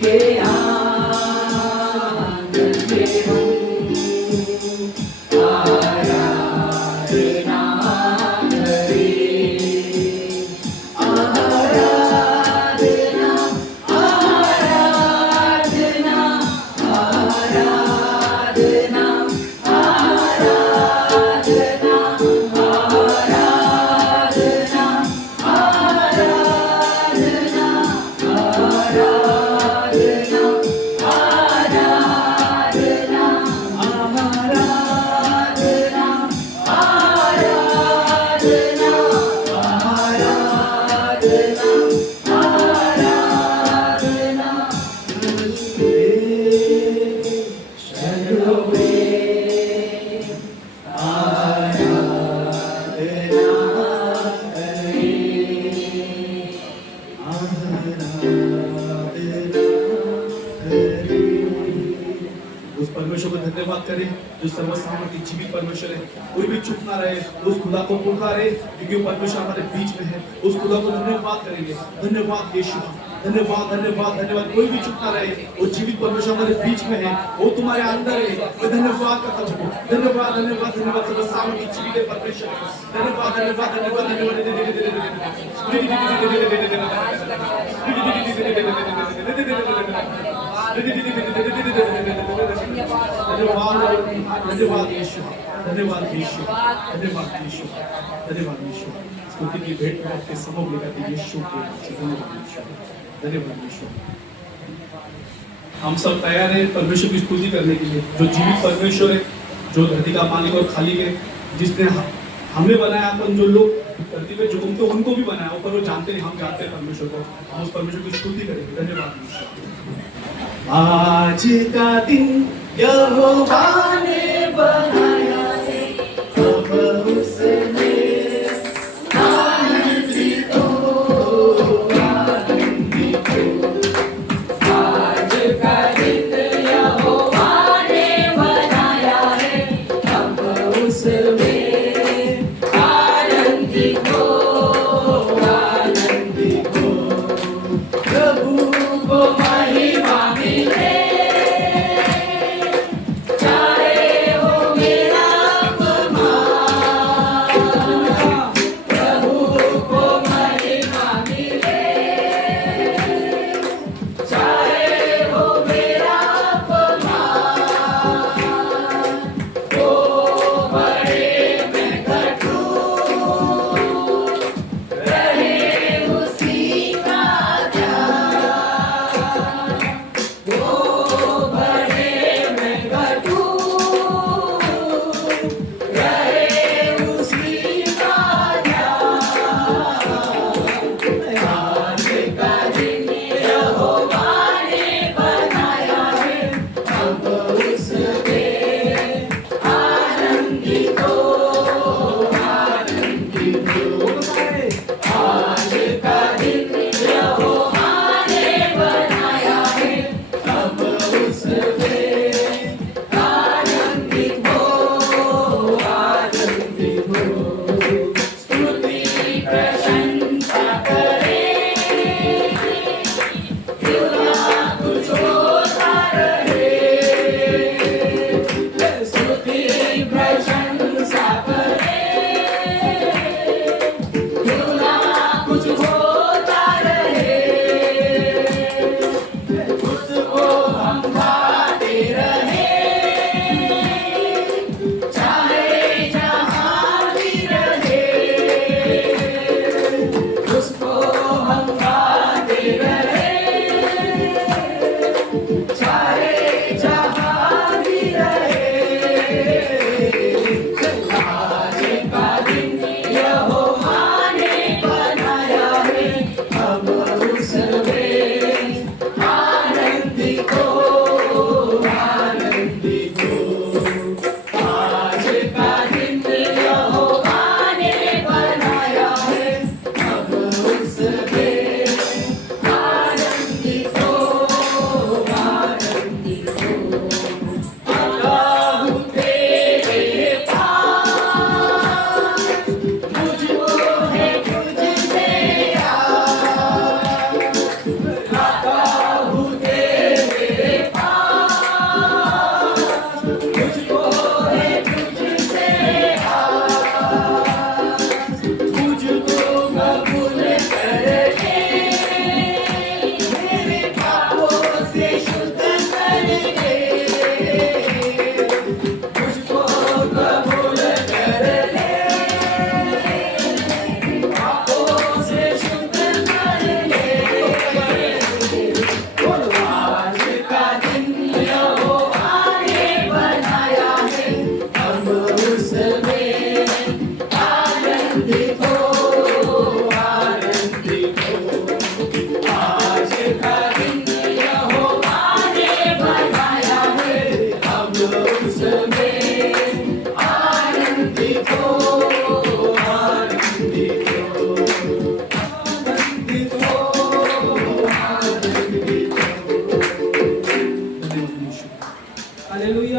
उसके आंगन में हम आराधना करें। आराधना आराधना आराधना आराधना आराधना आराधना आराधना आराधना आराधना आराधना आराधना सर्वे आराधना उस परमेश्वर को धन्यवाद करें जो सर्वसामर्थी जीवित परमेश्वर है। कोई भी चुप ना रहे, उस खुदा को पुकारे क्योंकि वो परमेश्वर हमारे बीच में है। उस खुदा को धन्यवाद करेंगे। धन्यवाद यीशु, धन्यवाद धन्यवाद धन्यवाद। कोई भी चुप ना रहे, वो जीवित परमेश्वर हमारे बीच में है, वो तुम्हारे अंदर है। मैं धन्यवाद करता हूँ। धन्यवाद धन्यवाद धन्यवाद सर्वसामर्थी जीवित परमेश्वर। धन्यवाद धन्यवाद धन्यवाद धन्यवाद यीशु, धन्यवाद यीशु, धन्यवाद यीशु, धन्यवाद यीशु। स्तुति की भेंट में आपके समूह लेकर यीशु के नाम से धन्यवाद यीशु, धन्यवाद यीशु। हम सब तैयार हैं परमेश्वर की स्तुति करने के लिए, जो जीवित परमेश्वर है, जो धरती का मालिक और खाली है, जिसने हमें बनाया। अपन जो लोग धरती पे जो घूमते उनको भी बनाया, पर वो जानते नहीं, हम जानते हैं परमेश्वर को। हम उस परमेश्वर की स्तुति करेंगे। धन्यवाद यीशु। आज का दिन यहोवा ने बनाया है, अब उसने आनंदित हो, आनंदित हो। आज का दिन यहोवा ने बनाया है, अब उसमें आनंदित हो, आनंदित हो। प्रभु को महिमा मिले,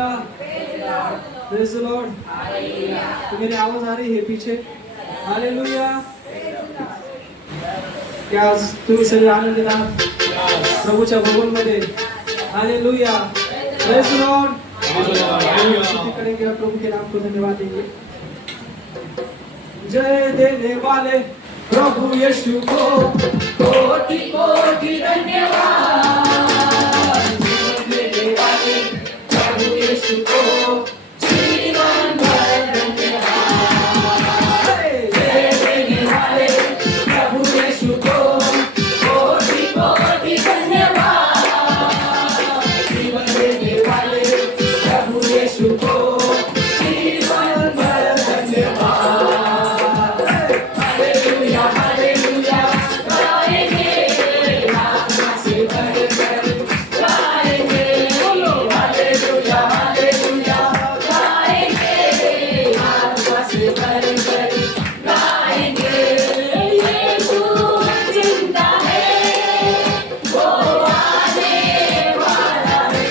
हालेलुया, प्रेज द लॉर्ड। तो मेरी आवाज आ रही है पीछे? हालेलुया। क्या आज तुम्ही सगळे आनंदित आहात प्रभूच्या भवनमध्ये? Hallelujah, praise the Lord. स्तुति करेंगे और प्रभु के नाम को धन्यवाद देंगे। जय देने वाले प्रभु यीशु को कोटि कोटि धन्यवाद। जय देने वाले प्रभु यीशु को जीवन भर धन्यवाद। जय देने वाले प्रभु यीशु को कोटि कोटि धन्यवाद। जीवन देने वाले प्रभु यीशु को जीवन भर धन्यवाद। हालेलुया हालेलुया गाएंगे आत्मा से भर भर गाएंगे। बोलो हालेलुया हालेलुया गाएंगे आत्मा से भर भर गाएंगे। यीशु जिंदा है वो आने वाला है।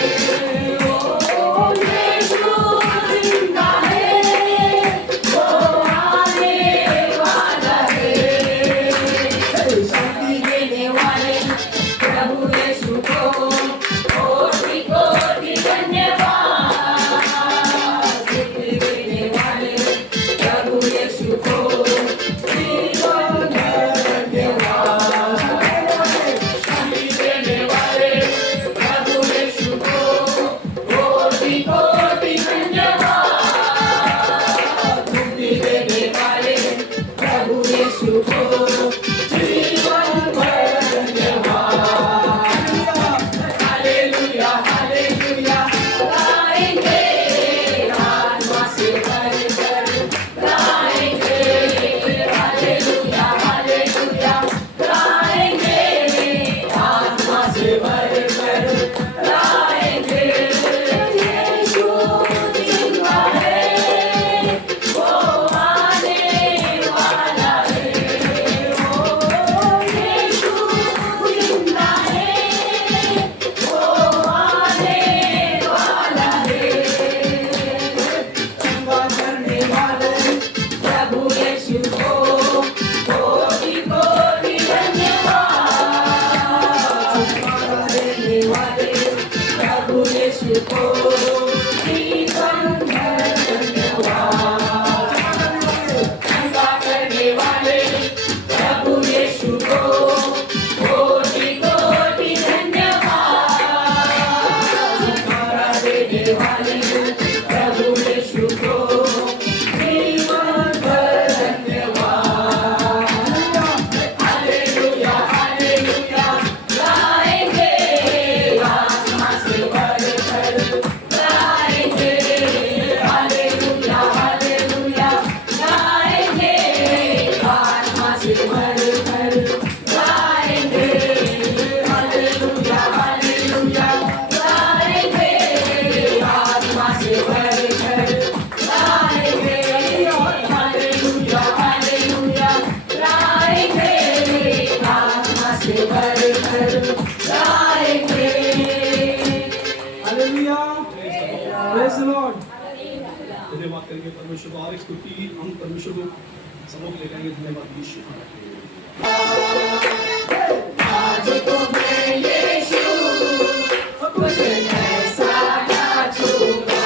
ओ यीशु जिंदा है वो आने वाला है। शांति देने वाले प्रभु यीशु को कोटि कोटि धन्यवाद। शांति देने वाले प्रभु यीशु को जीवन भर धन्यवाद। शांति देने वाले प्रभु यीशु को कोटि कोटि धन्यवाद। मुक्ति देने वाले प्रभु यीशु को जीवन भर धन्यवाद। हालेलुया हालेलुया गाएंगे आत्मा से भर भर गाएंगे। हालेलुया हालेलुया गाएंगे आत्मा से भर भर गाएंगे। यीशु जिंदा है वो आने वाला है। ओ यीशु जिंदा है वो आने वाला है। चंगा करने वाले प्रभु यीशु को कोटि कोटि धन्यवाद। चंगा देने वाले प्रभु यीशु को जीवन भर धन्यवाद। चंगा करने वाले प्रभु यीशु को कोटि कोटि धन्यवाद। छुटकारा देने वाले प्रभु यीशु को जीवन भर धन्यवाद। हालेलुया हालेलुया गाएंगे आत्मा से भर भर गाएंगे। हालेलुया हालेलुया गाएंगे आत्मा से भर भर गाएंगे। हालेलुया हालेलुया गाएंगे आत्मा से भर भर गाएंगे। हालेलुया हालेलुया गाएंगे आत्मा से भर भर गाएंगे। Hallelujah, praise the Lord. धन्यवाद करेंगे परमेश्वर को और एक स्तुति हम परमेश्वर को समूह ले जाएंगे। धन्यवाद यीशु। आज तो मैं यीशु कुछ ऐसा ना छूगा।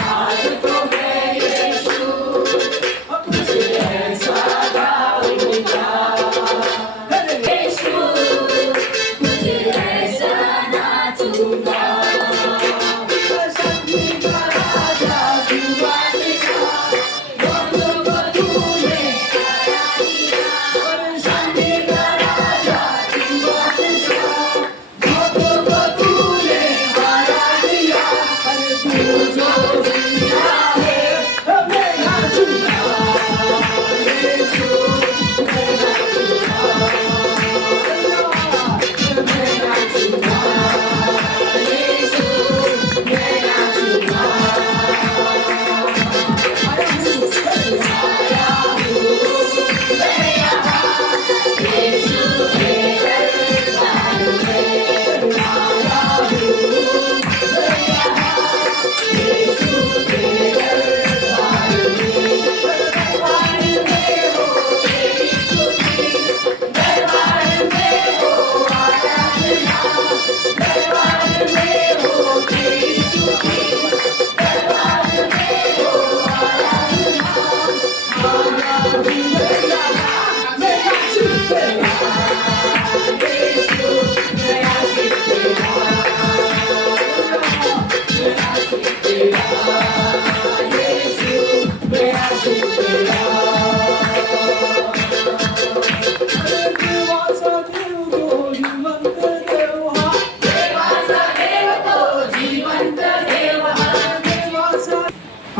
आज तो मैं यीशु कुछ ऐसा गाऊंगा। यीशु कुछ ऐसा ना छूगा। शक्ति का राजा तू बादशाह दोनों को तूने हरा दिया। शांति का राजा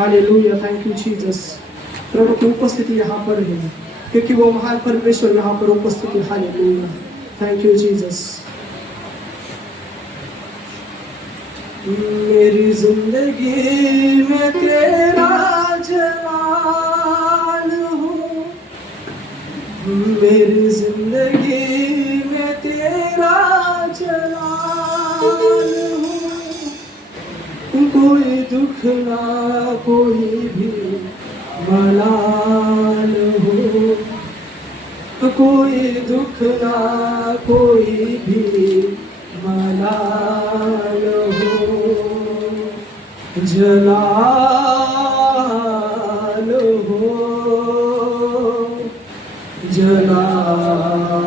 हालेलुया, थैंक यू जीसस। प्रभु की उपस्थिति यहाँ पर है क्योंकि वो महान परमेश्वर यहाँ पर उपस्थित है। Hallelujah, thank you Jesus. मेरी जिंदगी में तेरा जलाल हो, मेरी जिंदगी में तेरा जलाल हो, कोई दुख ना कोई भी मलाल हो, कोई दुख ना कोई भी मलाल हो, जलाल हो, जलाल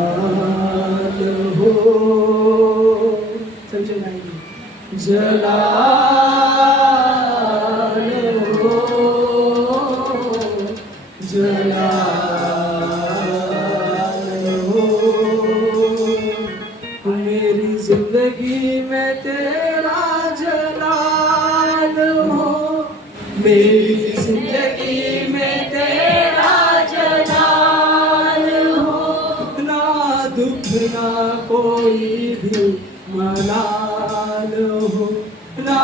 हो, समझे नहीं? जलाल हो, जलाल हो, मेरी जिंदगी में तेरा जलाल हो, मेरी जिंदगी में तेरा जलाल हो, ना दुख ना कोई भी मलाल हो, ना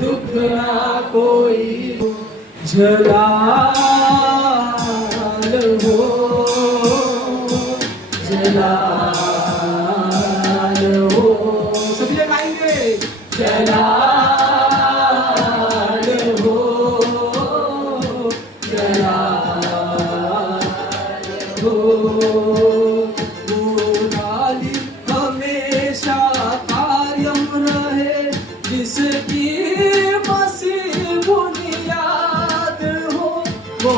दुख ना कोई हो, जलाल हो, जलाल हो, सभी लोग गाएंगे। जलाल हो, जलाल हो, वो डाली हमेशा कायम रहे जिसकी मसीह बुनियाद हो, वो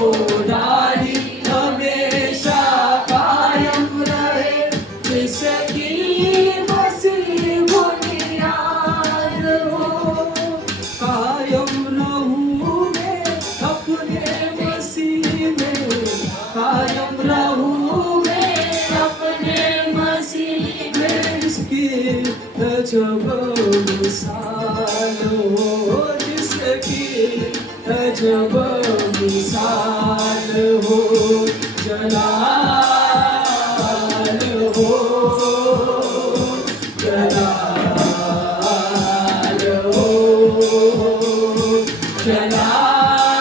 डाली हमेशा कायम रहे जिसकी मसीह बुनियाद हो, कायम रहूं मैं अपने मसीह में, कायम रहूं मैं अपने मसीह में, जिसकी अजब मिसाल हो, जिसकी अजब मिसाल हो, जलाल हो, जलाल हो, जलाल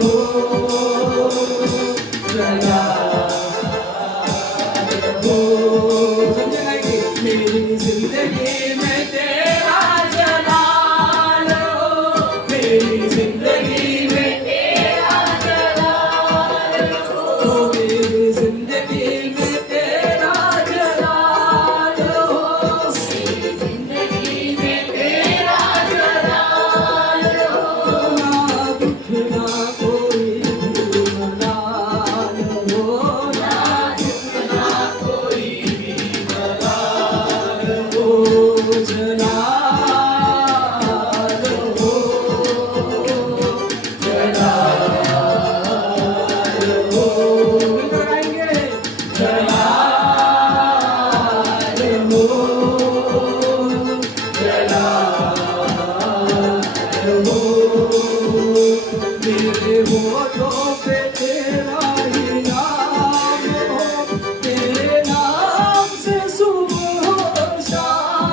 हो, जलाल हो, समझेंगे? मेरी जिंदगी में तेरा जलाल हो, मेरी जिंदगी में तेरा जलाल हो, मेरी जिंदगी में तेरा जलाल हो, मेरी जिंदगी में तेरा जलाल हो, ना दुख ना कोई भी मलाल हो, ना दुख ना कोई भी मलाल हो, जलाल हो, जलाल हो, मिलकर गाएंगे। जलाल हो, जलाल हो, मेरे होठों पे तेरा ही नाम हो, तेरे नाम से सुबह हो शाम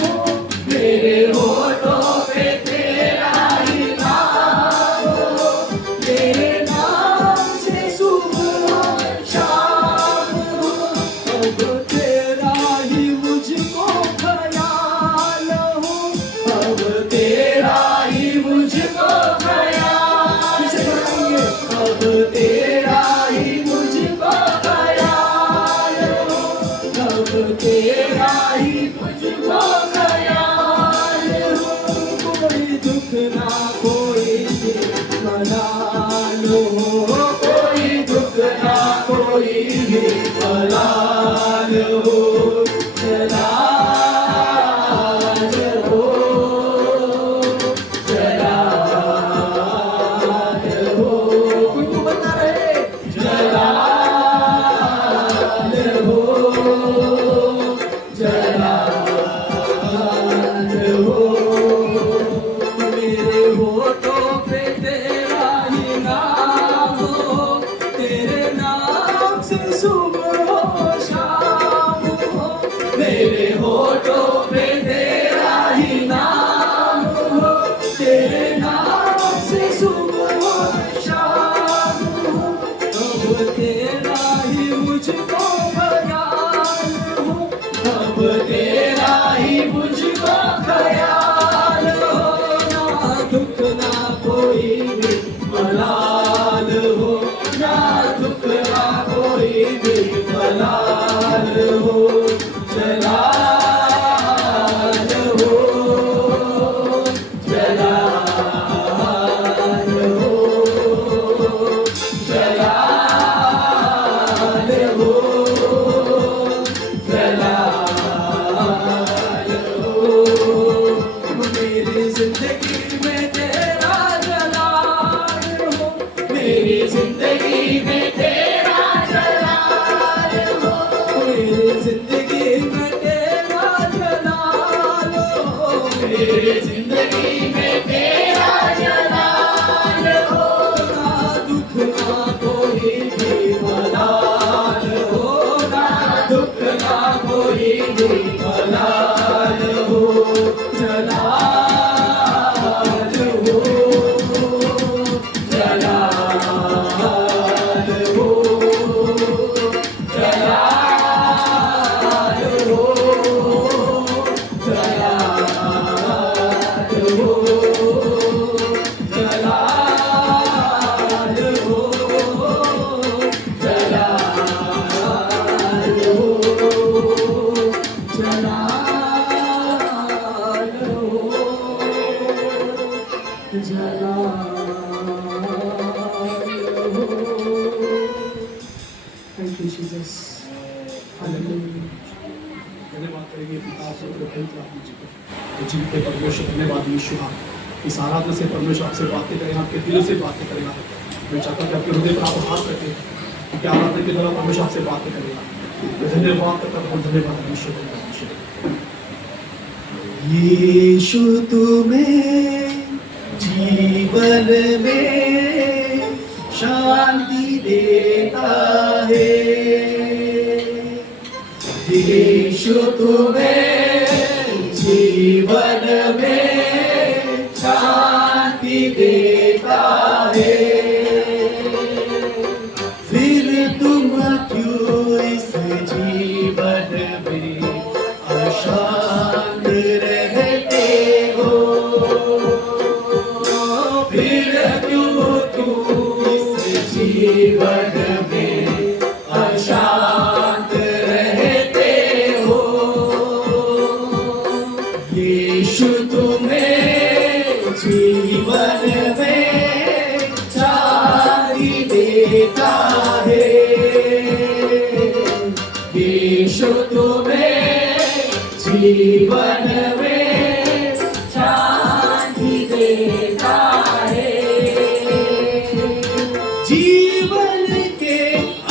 हो, मेरे होठों पे तेरा ही नाम हो, तेरे नाम से सुबह हो शाम हो, अब तेरा ही मुझको ख्याल हो, अब तेरा ही मुझको ख्याल, इसे गाएंगे। अब तेरा ही मुझको ख्याल हो, अब तेरा ही मुझको ख्याल जिंदगी में तेरा जलाल हो, ना दुख ना कोई भी मलाल हो, ना दुख ना कोई भी मलाल हो, जलाल हो, जलाल हो, जलाल हो, जलाल हो, जलाल हो, जलाल हो, जलाल हो, जलाल हो। Thank you, Jesus. Hallelujah. धन्यवाद करेंगे पिता पुत्र पवित्र आत्मा जी को। तो जीवित के परमेश्वर धन्यवाद यीशु आप इस आराधना से परमेश्वर आपसे बातें करें, आपके दिलों से बातें करेगा। मैं चाहता हूँ कि आपके हृदय पर आप हाथ रखें क्योंकि आराधना के द्वारा परमेश्वर आपसे बातें करेगा। मैं धन्यवाद करता हूँ, धन्यवाद यीशु को। यीशु तुम्हें जीवन में शांति देता है, यीशु तुम्हें जीवन में शांति देता है। फिर तुम क्यों इस जीवन में अशांत रहते हो, फिर क्यों तुम इस जीवन में अशांत रहते हो। यीशु तुम्हें जीवन में शांति देता है, यीशु तुम्हें जीवन में शांति देता है। जीवन के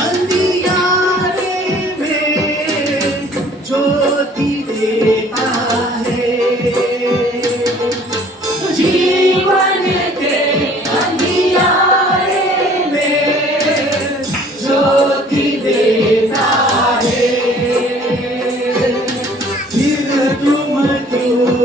अंधियारे में ज्योति देता है, जीवन के अंधियारे में ज्योति देता है। फिर तुम क्यों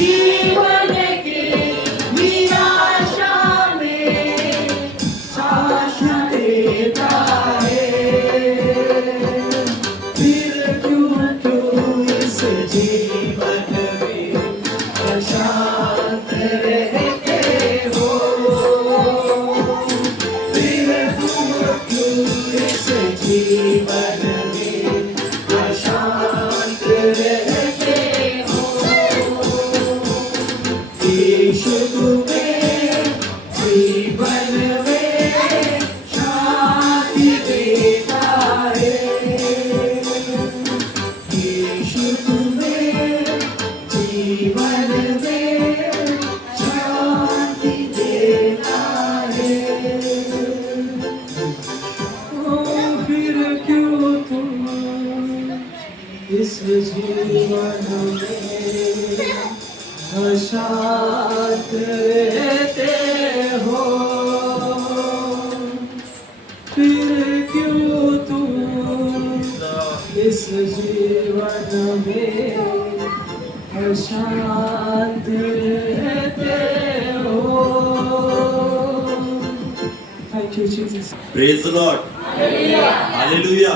जीवन की निराशा में साथ देता है। फिर क्यों तू इस जीवन में अशांत रहते हो? फिर तुम क्यों इस जीवन में अशांत रहते हो? यीशु तुम्हें जीवन में शांति देता है। यीशु तुम्हें जीवन में शांति देता है। ओ फिर क्यों तुम इस जीवन में अशांत रहते हो? फिर क्यों तुम इस जीवन में अशांत रहते हो? Thank you, Jesus. Praise the Lord, hallelujah.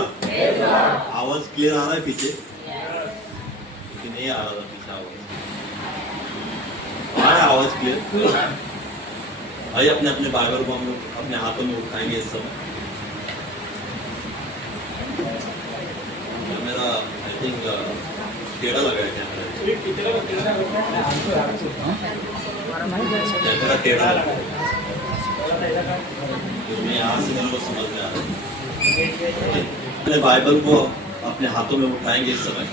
आवाज क्लियर आ रहा है पीछे कि नहीं आ रहा था? पीछे आवाज आ रहा है, आवाज क्लियर। भाई अपने अपने बाइबल को हम लोग अपने हाथों में उठाएंगे इस समय। मेरा आई थिंक टेढ़ा लगा है कैमरा, कैमरा टेढ़ा लगा है। मैं यहाँ से मेरे को समझ में आ रहा है। अपने बाइबल को अपने हाथों में उठाएंगे इस समय।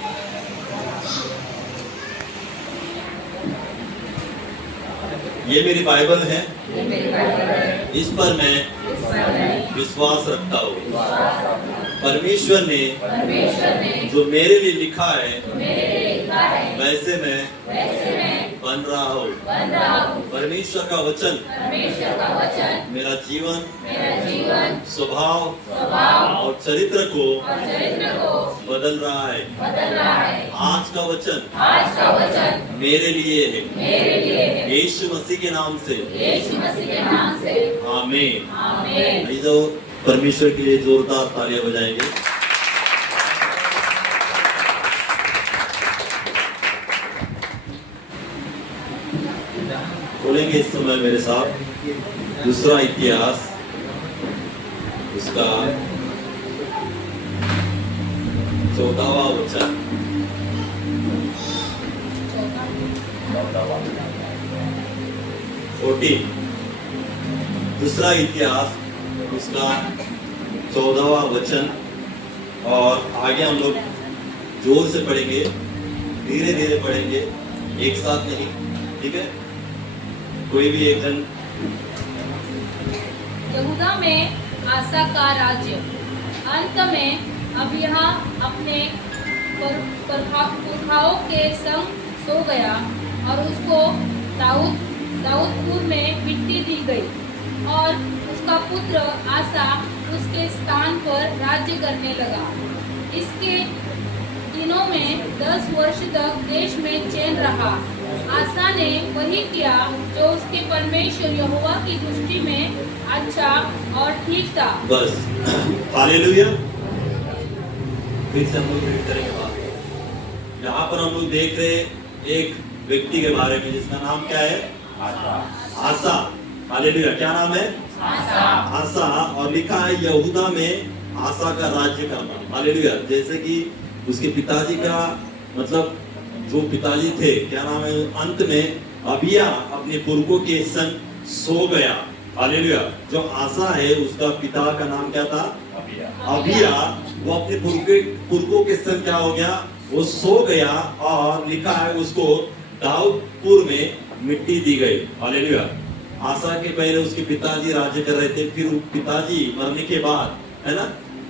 ये मेरी बाइबल है, इस पर मैं विश्वास रखता हूँ। परमेश्वर ने जो मेरे लिए लिखा है वैसे मैं बन रहा हूँ। परमेश्वर का वचन मेरा जीवन, स्वभाव और चरित्र को बदल रहा है। आज का वचन मेरे लिए है, यीशु मसीह के नाम से, आमीन। तो परमेश्वर के लिए जोरदार तालियां बजाएंगे। बोलेंगे इस समय मेरे साथ दूसरा इतिहास, उसका 14वां वचन। 14 दूसरा इतिहास, उसका 14वां वचन। और आगे हम लोग जोर से पढ़ेंगे, धीरे धीरे पढ़ेंगे, एक साथ नहीं, ठीक है? कोई भी एक जन। यहूदा में आसा का राज्य अंत में अबिय्याह अपने पुरखाओं के संग सो गया और उसको दाऊदपुर में मिट्टी दी गई और उसका पुत्र आसा उसके स्थान पर राज्य करने लगा। इसके दिनों में 10 वर्ष तक देश में चैन रहा। आसा ने वही किया जो उसके परमेश्वर यहोवा की दृष्टि में अच्छा और ठीक था। बस, हालेलुया। फिर से हम लोग रीड करेंगे बात। यहाँ पर हम लोग देख रहे एक व्यक्ति के बारे में जिसका नाम क्या है? आसा। हालेलुया। क्या नाम है? आसा। और लिखा है यहूदा में आसा का राज्य करना। हालेलुया। जैसे कि उसके पिताजी का, मतलब जो पिताजी थे, क्या नाम है? अंत में अबिय्याह अपने पुरखों के संग सो गया। हालेलुया। जो आसा है उसका पिता का नाम क्या था? अबिय्याह। वो अपने पुरखों के संग क्या हो गया? वो सो गया और लिखा है उसको दाऊदपुर में मिट्टी दी गई। हालेलुया। आसा के पहले उसके पिताजी राज्य कर रहे थे, फिर पिताजी मरने के बाद, है ना,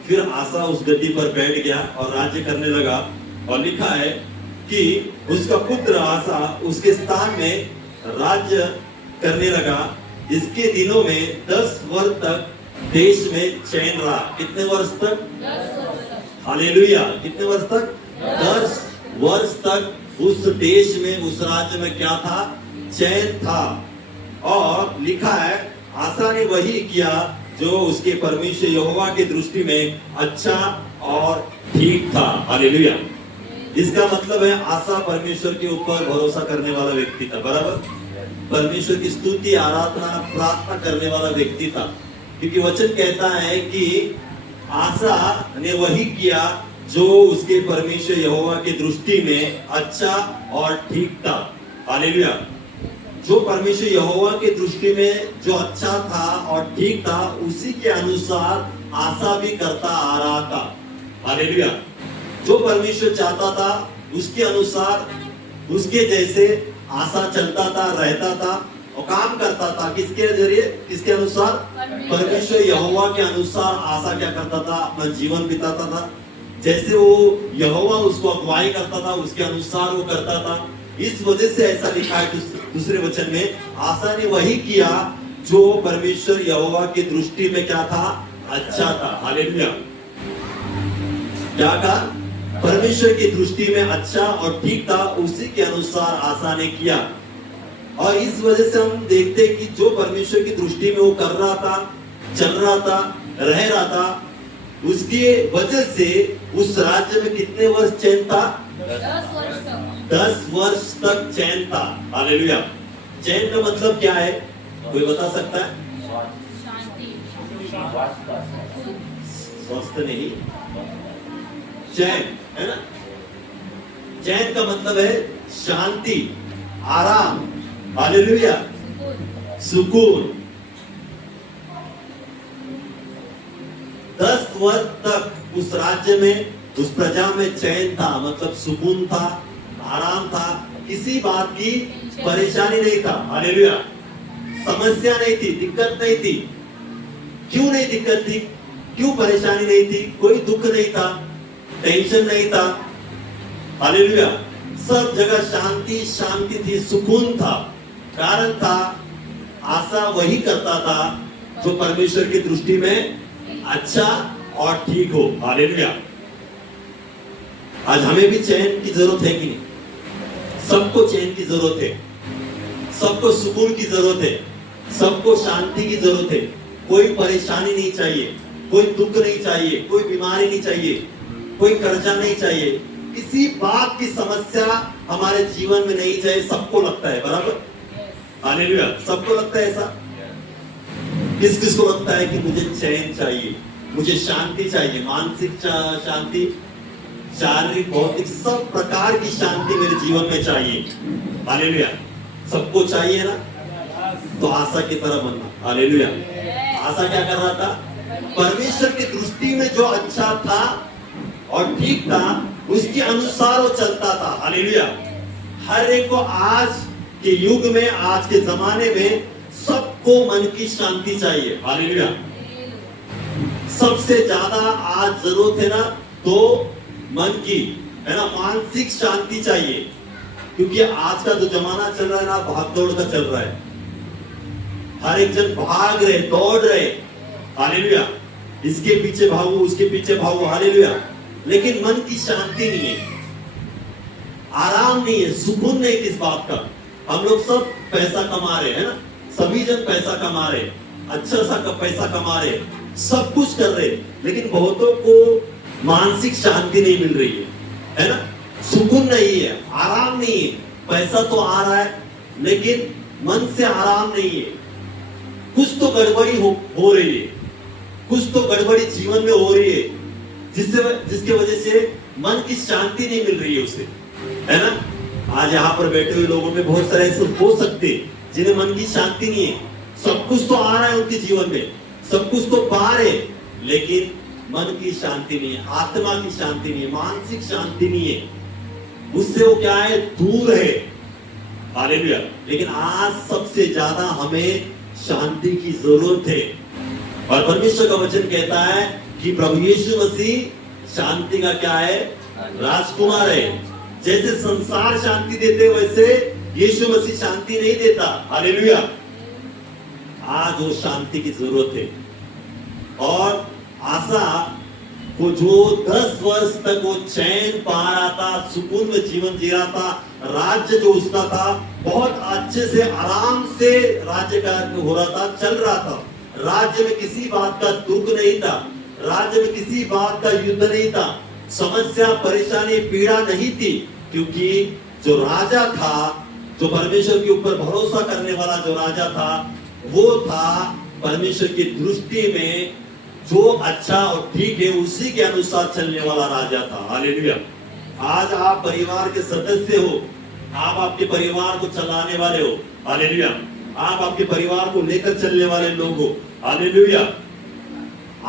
फिर आसा उस गद्दी पर बैठ गया और राज्य करने लगा। और लिखा है कि उसका पुत्र आसा उसके स्थान में राज्य करने लगा। इसके दिनों में 10 वर्ष तक देश में चैन रहा। कितने वर्ष तक? 10 वर्ष तक। हालेलुया। कितने वर्ष तक? 10 वर्ष तक उस देश में, उस राज्य में क्या था? चैन था। और लिखा है आसा ने वही किया जो उसके परमेश्वर यहोवा की दृष्टि में अच्छा और ठीक था। हालेलुया। इसका मतलब है आसा परमेश्वर के ऊपर भरोसा करने वाला व्यक्ति था, बराबर। परमेश्वर की स्तुति, आराधना, प्रार्थना करने वाला व्यक्ति था, क्योंकि वचन कहता है कि आसा ने वही किया जो उसके परमेश्वर यहोवा की दृष्टि में अच्छा और ठीक था। हालेलुया। जो परमेश्वर यहोवा की दृष्टि में जो अच्छा था और ठीक था, उसी के अनुसार आसा भी करता आ रहा था। हालेलुया। जो परमेश्वर चाहता था उसके अनुसार, उसके जैसे आसा चलता था, रहता था और काम करता था। किसके जरिए? किसके अनुसार? परमेश्वर यहोवा के अनुसार आसा क्या करता था? अपना जीवन बिताता था। जैसे वो यहोवा उसको अगुवाई करता था, उसके अनुसार वो करता था। इस वजह से ऐसा लिखा है दूसरे वचन में, आसा ने वही किया जो परमेश्वर यहोवा की दृष्टि में क्या था? अच्छा था। हालेलुया। क्या कहा? परमेश्वर की दृष्टि में अच्छा और ठीक था, उसी के अनुसार आसा ने किया। और इस वजह से हम देखते हैं कि जो परमेश्वर की दृष्टि में वो कर रहा था, चल रहा था, रह रहा था, उसकी वजह से उस राज्य में कितने वर्ष चैन था? 10 वर्ष तक। 10 वर्ष तक चैन था। हालेलुया। चैन का मतलब क्या है? कोई बता सकता है? शांति। स्वस्थ नहीं, चैन है ना। चैन का मतलब है शांति, आराम। हालेलुया। सुकून। 10 वर्ष तक उस राज्य में, उस प्रजा में चैन था, मतलब सुकून था, आराम था, किसी बात की परेशानी नहीं था। हालेलुया। समस्या नहीं थी, दिक्कत नहीं थी। क्यों नहीं दिक्कत थी? क्यों परेशानी नहीं थी? कोई दुख नहीं था, टेंशन नहीं था। हालेलुया। सब जगह शांति शांति थी, सुकून था। कारण था आसा वही करता था जो परमेश्वर की दृष्टि में अच्छा और ठीक हो। हालेलुया। आज हमें भी चैन की जरूरत है कि नहीं? सबको चैन की जरूरत है, सबको सुकून की जरूरत है, सबको शांति की जरूरत है। कोई परेशानी नहीं चाहिए, कोई दुख नहीं चाहिए, कोई बीमारी नहीं चाहिए, कोई कर्जा नहीं चाहिए, किसी बात की समस्या हमारे जीवन में नहीं चाहिए। सबको लगता है, बराबर। हालेलुया। सबको लगता है ऐसा। किस किस को लगता है कि मुझे चैन चाहिए, मुझे शांति चाहिए, मानसिक शांति, शारीरिक, भौतिक, सब प्रकार की शांति मेरे जीवन में चाहिए। हालेलुया। सबको चाहिए ना? तो आसा की तरह बनना। हालेलुया। आसा क्या कर रहा था? परमेश्वर की दृष्टि में जो अच्छा था और ठीक था, उसके अनुसार वो चलता था। हालेलुया। हर एक को आज के युग में, आज के जमाने में सबको मन की शांति चाहिए। हालेलुया। सबसे ज्यादा आज जरूरत है ना तो मन की, है ना, मानसिक शांति चाहिए। क्योंकि आज का जो जमाना चल रहा है ना, भाग दौड़ का चल रहा है। हर एक जन भाग रहे, दौड़ रहे। हालेलुया। इसके पीछे भागो, उसके पीछे भागो। हालेलुया। लेकिन मन की शांति नहीं है, आराम नहीं है, सुकून नहीं किस बात का। हम लोग सब पैसा कमा रहे हैं ना, सभी जन पैसा कमा रहे, अच्छा सा पैसा कमा रहे, सब कुछ कर रहे, लेकिन बहुतों को मानसिक शांति नहीं मिल रही है ना, सुकून नहीं है, आराम नहीं है। पैसा तो आ रहा है लेकिन मन से आराम नहीं है। कुछ तो गड़बड़ी हो रही है, कुछ तो गड़बड़ी जीवन में हो रही है, जिसके वजह से मन की शांति नहीं मिल रही है उसे, है ना। आज यहाँ पर बैठे हुए लोगों में बहुत सारे ऐसे हो सकते जिन्हें मन की शांति नहीं है। सब कुछ तो आ रहा है उनके जीवन में, सब कुछ तो पा रहे, लेकिन मन की शांति नहीं है, आत्मा की शांति नहीं है, मानसिक शांति नहीं है। उससे वो क्या है? दूर है। हालेलुया। लेकिन आज सबसे ज्यादा हमें शांति की जरूरत है। और परमेश्वर का वचन कहता है कि प्रभु यीशु मसीह शांति का क्या है? राजकुमार है। जैसे संसार शांति देते वैसे यीशु मसीह शांति नहीं देता। हालेलुया। आज वो शांति की जरूरत है। और आसा को जो 10 वर्ष तक वो चैन पा रहा था, सुकून में जीवन जी रहा था, राज्य जो उसका था बहुत अच्छे से आराम से राज्य का हो रहा था, चल रहा था। राज्य में किसी बात का दुख नहीं था, राज्य में किसी बात का युद्ध नहीं था, समस्या परेशानी पीड़ा नहीं थी, क्योंकि जो राजा था, जो परमेश्वर के ऊपर भरोसा करने वाला जो राजा था, वो था परमेश्वर की दृष्टि में जो अच्छा और ठीक है उसी के अनुसार चलने वाला राजा था। हालेलुया। आज आप परिवार के सदस्य हो, आप आपके परिवार को चलाने वाले हो। हालेलुया। आप आपके परिवार को लेकर चलने वाले लोग हो। हालेलुया।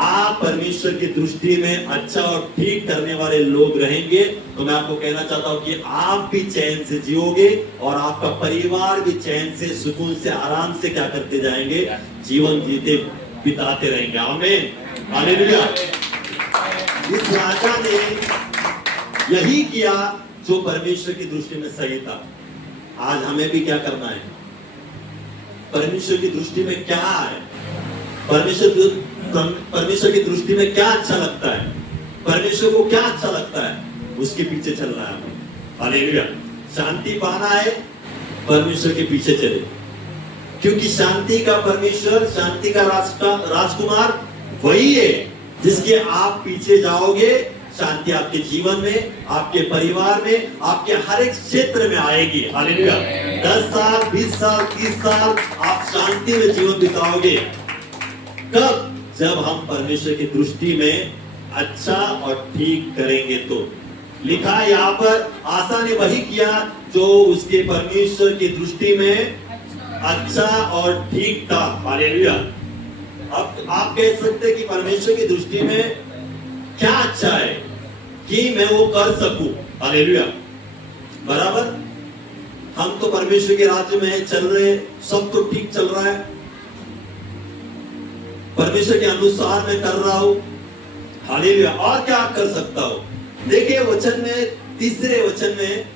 आप परमेश्वर की दृष्टि में अच्छा और ठीक करने वाले लोग रहेंगे, तो मैं आपको कहना चाहता हूं कि आप भी चैन से जियोगे और आपका परिवार भी चैन से, सुकून से, आराम से क्या करते जाएंगे, जीवन जीते बिताते रहेंगे। आमीन। हालेलुया। इस राजा ने यही किया जो परमेश्वर की दृष्टि में सही था। आज हमें भी क्या करना है, परमेश्वर की दृष्टि में क्या है, परमेश्वर की दृष्टि में क्या अच्छा लगता है, परमेश्वर को क्या अच्छा लगता है, उसके पीछे चलना है हमें। हालेलुया। शांति पाना है, परमेश्वर के पीछे चले, क्योंकि शांति का परमेश्वर, शांति का राजकुमार वही है जिसके आप पीछे जाओगे, शांति आपके जीवन में, आपके परिवार में, आपके हर एक क्षेत्र में आएगी। हालेलुया। 10 साल, 20 साल, 30 साल आप शांति में जीवन बिताओगे। कब? जब हम परमेश्वर की दृष्टि में अच्छा और ठीक करेंगे। तो लिखा है यहाँ पर, आसा ने वही किया जो उसके परमेश्वर की दृष्टि में अच्छा और ठीक था। हालेलुया। अब आप कह सकते हैं कि परमेश्वर की दृष्टि में क्या अच्छा है कि मैं वो कर सकूं। हालेलुया। बराबर। हम तो परमेश्वर के राज्य में चल रहे, सब तो ठीक चल रहा है, परमेश्वर के अनुसार मैं कर रहा हूं। हालेलुया। और क्या कर सकता हूं? देखिए वचन में, तीसरे वचन में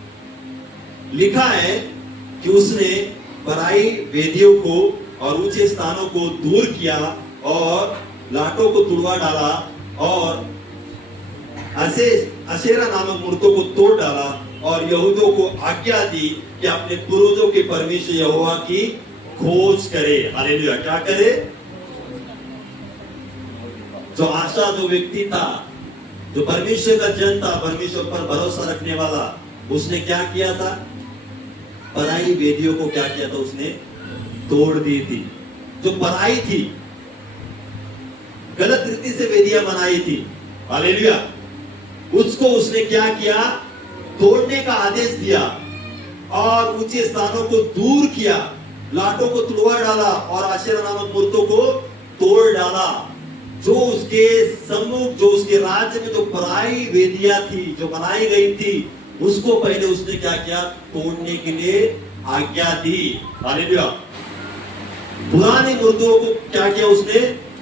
लिखा है कि उसने पराई वेदियों को और ऊंचे स्थानों को दूर किया और लाटों को तुड़वा डाला और अशेरा नामक मूर्तों को तोड़ डाला और यहूदियों को आज्ञा दी कि अपने पूर्वजों के परमेश्वर यहोवा की खोज करे। हालेलुया। क्या करे? जो आशा, जो व्यक्ति था, जो परमेश्वर का जन था, परमेश्वर पर भरोसा रखने वाला, उसने क्या किया था? पराई वेदियों को क्या किया था? उसने तोड़ दी थी। जो पराई थी, गलत रीति से वेदियां बनाई थी। हालेलुया। उसको उसने क्या किया? तोड़ने का आदेश दिया और ऊंचे स्थानों को दूर किया, लाटों को तुड़वा डाला और आशेरा नामक मूर्तों को तोड़ डाला। जो उसके सम्मुख, जो उसके राज्य में जो पराई वेदियां थी, जो बनाई गई थी, उसको पहले उसने क्या किया? तोड़ने के लिए आज्ञा दी। हालेलुया। पुरानी मूर्तियों को क्या किया? उसने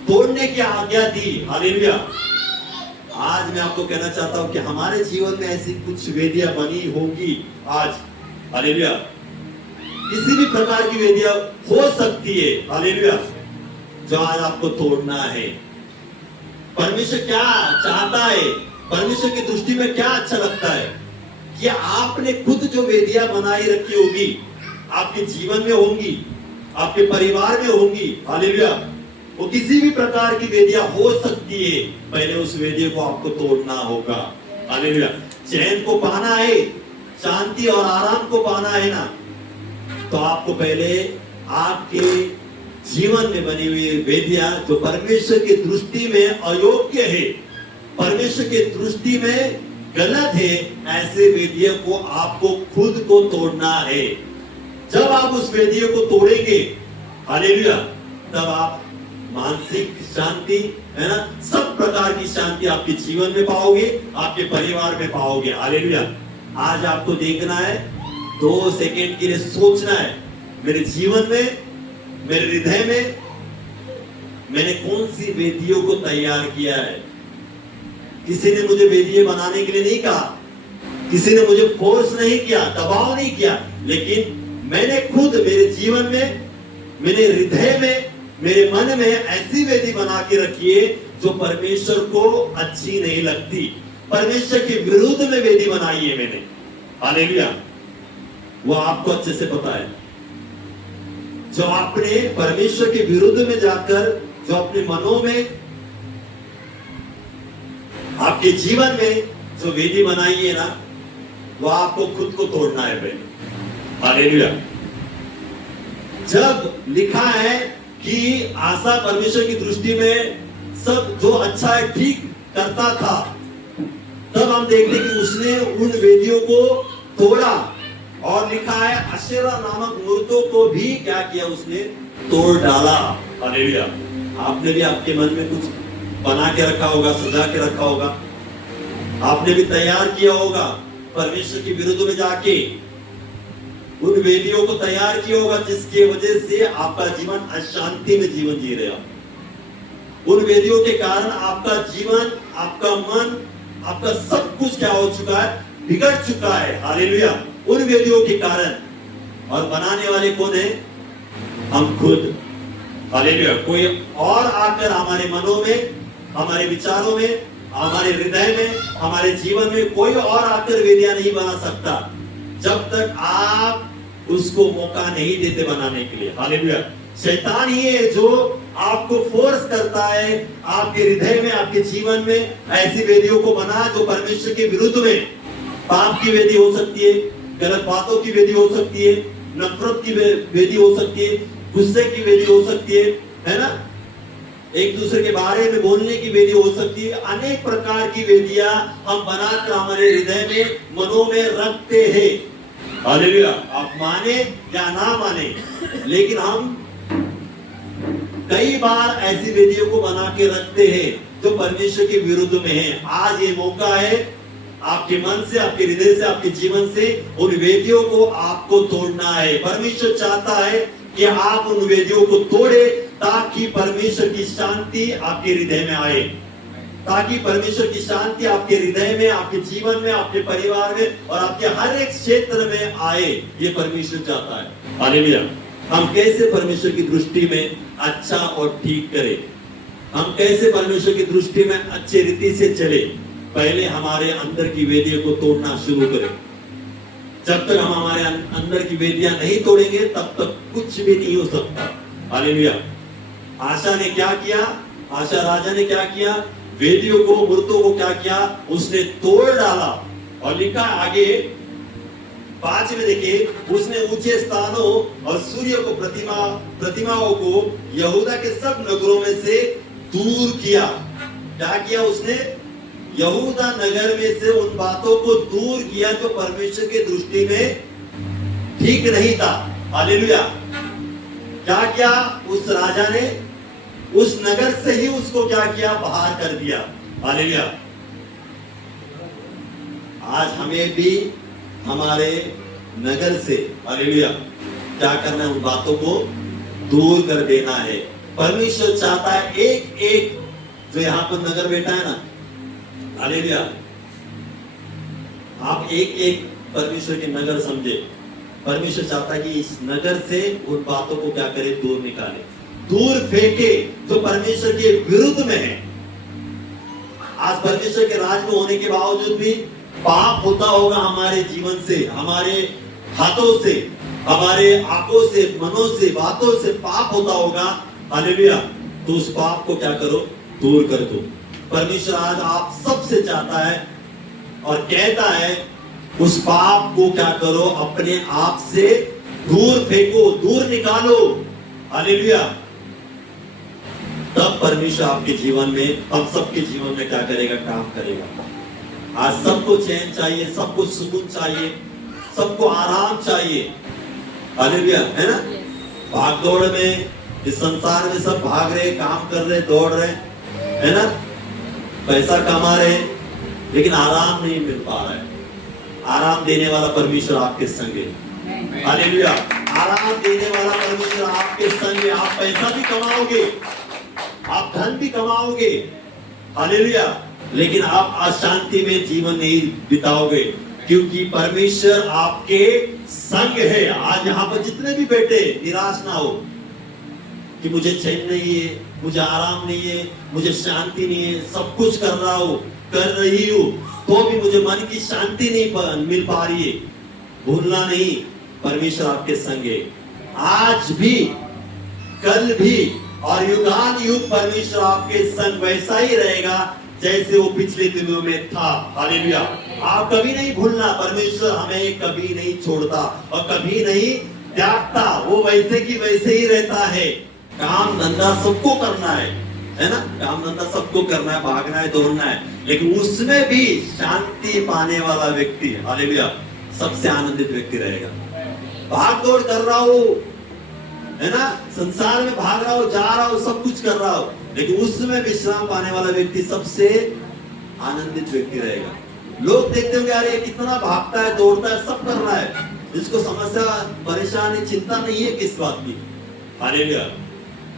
तोड़ने की आज्ञा दी। हालेलुया। आज मैं आपको कहना चाहता हूं कि हमारे जीवन में ऐसी कुछ वेदियां बनी होगी आज। हालेलुया। किसी भी प्रकार की वेदियां हो सकती है। हालेलुया। जो आज आपको तोड़ना है। परमेश्वर क्या चाहता है? परमेश्वर की दृष्टि में क्या अच्छा लगता है? कि आपने खुद जो वेदियां बनाई रखी होगी, आपके जीवन में होंगी, आपके परिवार में होंगी। हालेलुया। वो किसी भी प्रकार की वेदियां हो सकती है, पहले उस वेदियों को आपको तोड़ना होगा। हालेलुया। चैन को पाना है, शांति और आराम को पाना है ना, तो आपको पहले आपके जीवन में बनी हुई वेदियां जो परमेश्वर की दृष्टि में अयोग्य है, परमेश्वर की दृष्टि में गलत है, ऐसे वेदियों को आपको खुद को तोड़ना है। जब आप उस वेदियों को तोड़ेंगे, हालेलुया, तब आप मानसिक शांति, है ना, सब प्रकार की शांति आपके जीवन में पाओगे, आपके परिवार में पाओगे। हालेलुया। आज आपको देखना है, 2 सेकंड के लिए सोचना है, मेरे जीवन में, मेरे हृदय में मैंने कौन सी वेदियों को तैयार किया है। किसी ने मुझे वेदियां बनाने के लिए नहीं कहा, किसी ने मुझे फोर्स नहीं किया, दबाव नहीं किया, लेकिन मैंने खुद मेरे जीवन में, मेरे हृदय में, मेरे मन में ऐसी वेदी बना के रखी है जो परमेश्वर को अच्छी नहीं लगती। परमेश्वर के विरुद्ध में वेदी बनाई है मैंने। हालेलुया। वो आपको अच्छे से पता है। जो आपने परमेश्वर के विरुद्ध में जाकर जो अपने मनों में, आपके जीवन में जो वेदी बनाई है ना, वो आपको खुद को तोड़ना है भाई। हालेलुया। जब लिखा है कि आसा परमेश्वर की दृष्टि में सब जो अच्छा है ठीक करता था, तब हम देखते कि उसने उन वेदियों को तोड़ा, और लिखा है अशेरा नामक मूर्तों को भी क्या किया, उसने तोड़ डाला। हालेलुया। आपने भी आपके मन में कुछ बना के रखा होगा, सजा के रखा होगा, आपने भी तैयार किया होगा परमेश्वर के विरुद्ध में जाके, उन वेदियों को तैयार किया होगा जिसके वजह से आपका जीवन अशांति में जीवन जी रहे हो। उन वेदियों के कारण आपका जीवन, आपका मन, आपका सब कुछ क्या हो चुका है, बिगड़ चुका है। हालेलुया। उन वेदियों के कारण। और बनाने वाले कौन है? हम खुद। हालेलुया। कोई और आकर हमारे मनों में, हमारे विचारों में, हमारे हृदय में, हमारे जीवन में कोई और आकर वेदियां नहीं बना सकता जब तक आप उसको मौका नहीं देते बनाने के लिए। हालेलुया। शैतान ही है जो आपको फोर्स करता है आपके हृदय में, आपके जीवन में ऐसी वेदियों को बना जो परमेश्वर के विरुद्ध में। पाप की वेदी हो सकती है, गलत बातों की वेदी हो सकती है, नफरत की वेदी हो सकती है, गुस्से की वेदी हो सकती है ना, एक दूसरे के बारे में बोलने की वेदी हो सकती है। अनेक प्रकार की वेदियां हम बनाकर हमारे हृदय में, मनों में रखते हैं। हालेलुया। आप माने या ना माने, लेकिन हम कई बार ऐसी वेदियों को बना के रखते हैं जो परमेश्वर के विरुद्ध में है। आज ये मौका है आपके मन से, आपके हृदय से, आपके जीवन से उन वेदियों को आपको तोड़ना है। परमेश्वर चाहता है कि आप उन वेदियों को तोड़े ताकि परमेश्वर की शांति आपके हृदय में आए, ताकि परमेश्वर की शांति आपके हृदय में, आपके जीवन में, आपके परिवार में और आपके हर एक क्षेत्र में आए। ये परमेश्वर चाहता है। हालेलुया। हम कैसे परमेश्वर की दृष्टि में अच्छा और ठीक करें, हम कैसे परमेश्वर की दृष्टि में अच्छे रीति से चले, पहले हमारे अंदर की वेदियों को तोड़ना शुरू करें। जब तक हम हमारे अंदर की वेदियां नहीं तोड़ेंगे तब तक कुछ भी नहीं हो सकता। हालेलुया। आशा ने क्या किया? आशा राजा ने क्या किया? वेदियों को, मूर्तों को क्या किया? उसने तोड़ डाला। और लिखा आगे 5 में देखिए, उसने ऊंचे स्थानों और सूर्य को, प्रतिमाओं को यहूदा के सब नगरों में से दूर किया। क्या किया उसने? यहूदा नगर में से उन बातों को दूर किया जो परमेश्वर की दृष्टि में ठीक नहीं था। हालेलुया। क्या किया उस राजा ने? उस नगर से ही उसको क्या किया? बाहर कर दिया। हालेलुया। आज हमें भी हमारे नगर से, हालेलुया, क्या करना है? उन बातों को दूर कर देना है। परमेश्वर चाहता है एक एक जो यहाँ पर नगर बैठा है ना, हालेलुया, आप एक एक परमेश्वर के नगर समझे। परमेश्वर चाहता है कि इस नगर से उन बातों को क्या करे? दूर निकाले, दूर फेंके जो परमेश्वर के विरुद्ध में है। आज परमेश्वर के राज में होने के बावजूद भी पाप होता होगा हमारे जीवन से, हमारे हाथों से, हमारे आंखों से, मनों से, बातों से पाप होता होगा। हालेलुया। तो उस पाप को क्या करो? दूर कर दो। परमेश्वर आज आप सबसे चाहता है और कहता है उस पाप को क्या करो? अपने आप से दूर फेंको, दूर निकालो। हालेलुया। तब परमेश्वर आपके जीवन में, हम सबके जीवन में क्या करेगा? काम करेगा। आज सबको चैन चाहिए, सबको सुकून चाहिए, सबको आराम चाहिए। हालेलुया, है ना? भाग दौड़ में इस संसार में सब भाग रहे, काम कर रहे, दौड़ रहे, है ना? पैसा कमा रहे, लेकिन आराम नहीं मिल पा रहा है। आराम देने वाला परमेश्वर आपके संग है। हालेलुया। आराम देने वाला परमेश्वर आपके संग है। आप पैसा भी कमाओगे, आप धन भी कमाओगे, हालेलुया, लेकिन आप अशांति में जीवन नहीं बिताओगे, क्योंकि परमेश्वर आपके संग है। आज यहाँ पर जितने भी बैठे, निराश ना हो कि मुझे चैन नहीं है, मुझे आराम नहीं है, मुझे शांति नहीं है, सब कुछ कर रहा हूं, कर रही हूं, तो भी मुझे मन की शांति नहीं मिल पा रही है। भूलना नहीं, परमेश्वर आपके संग है, आज भी, कल भी और युगान युग परमेश्वर आपके संग वैसा ही रहेगा जैसे वो पिछले दिनों में था। हालेलुया। आप कभी नहीं भूलना, परमेश्वर हमें कभी नहीं छोड़ता और कभी नहीं त्यागता, वो वैसे की वैसे ही रहता है। काम धंधा सबको करना है ना, काम धंधा सबको करना है, भागना है, दौड़ना है, लेकिन उसमें भी शांति पाने वाला व्यक्ति, हालेलुया, सबसे आनंदित व्यक्ति रहेगा। भाग दौड़ कर रहा हो, है ना, संसार में भाग रहा हो, जा रहा हो, सब कुछ कर रहा हो, लेकिन उसमें विश्राम पाने वाला व्यक्ति सबसे आनंदित व्यक्ति रहेगा। लोग देखते होंगे यार ये कितना भागता है, दौड़ता है, सब कर रहा है, जिसको समस्या, परेशानी, चिंता नहीं है किस बात की। हालेलुया।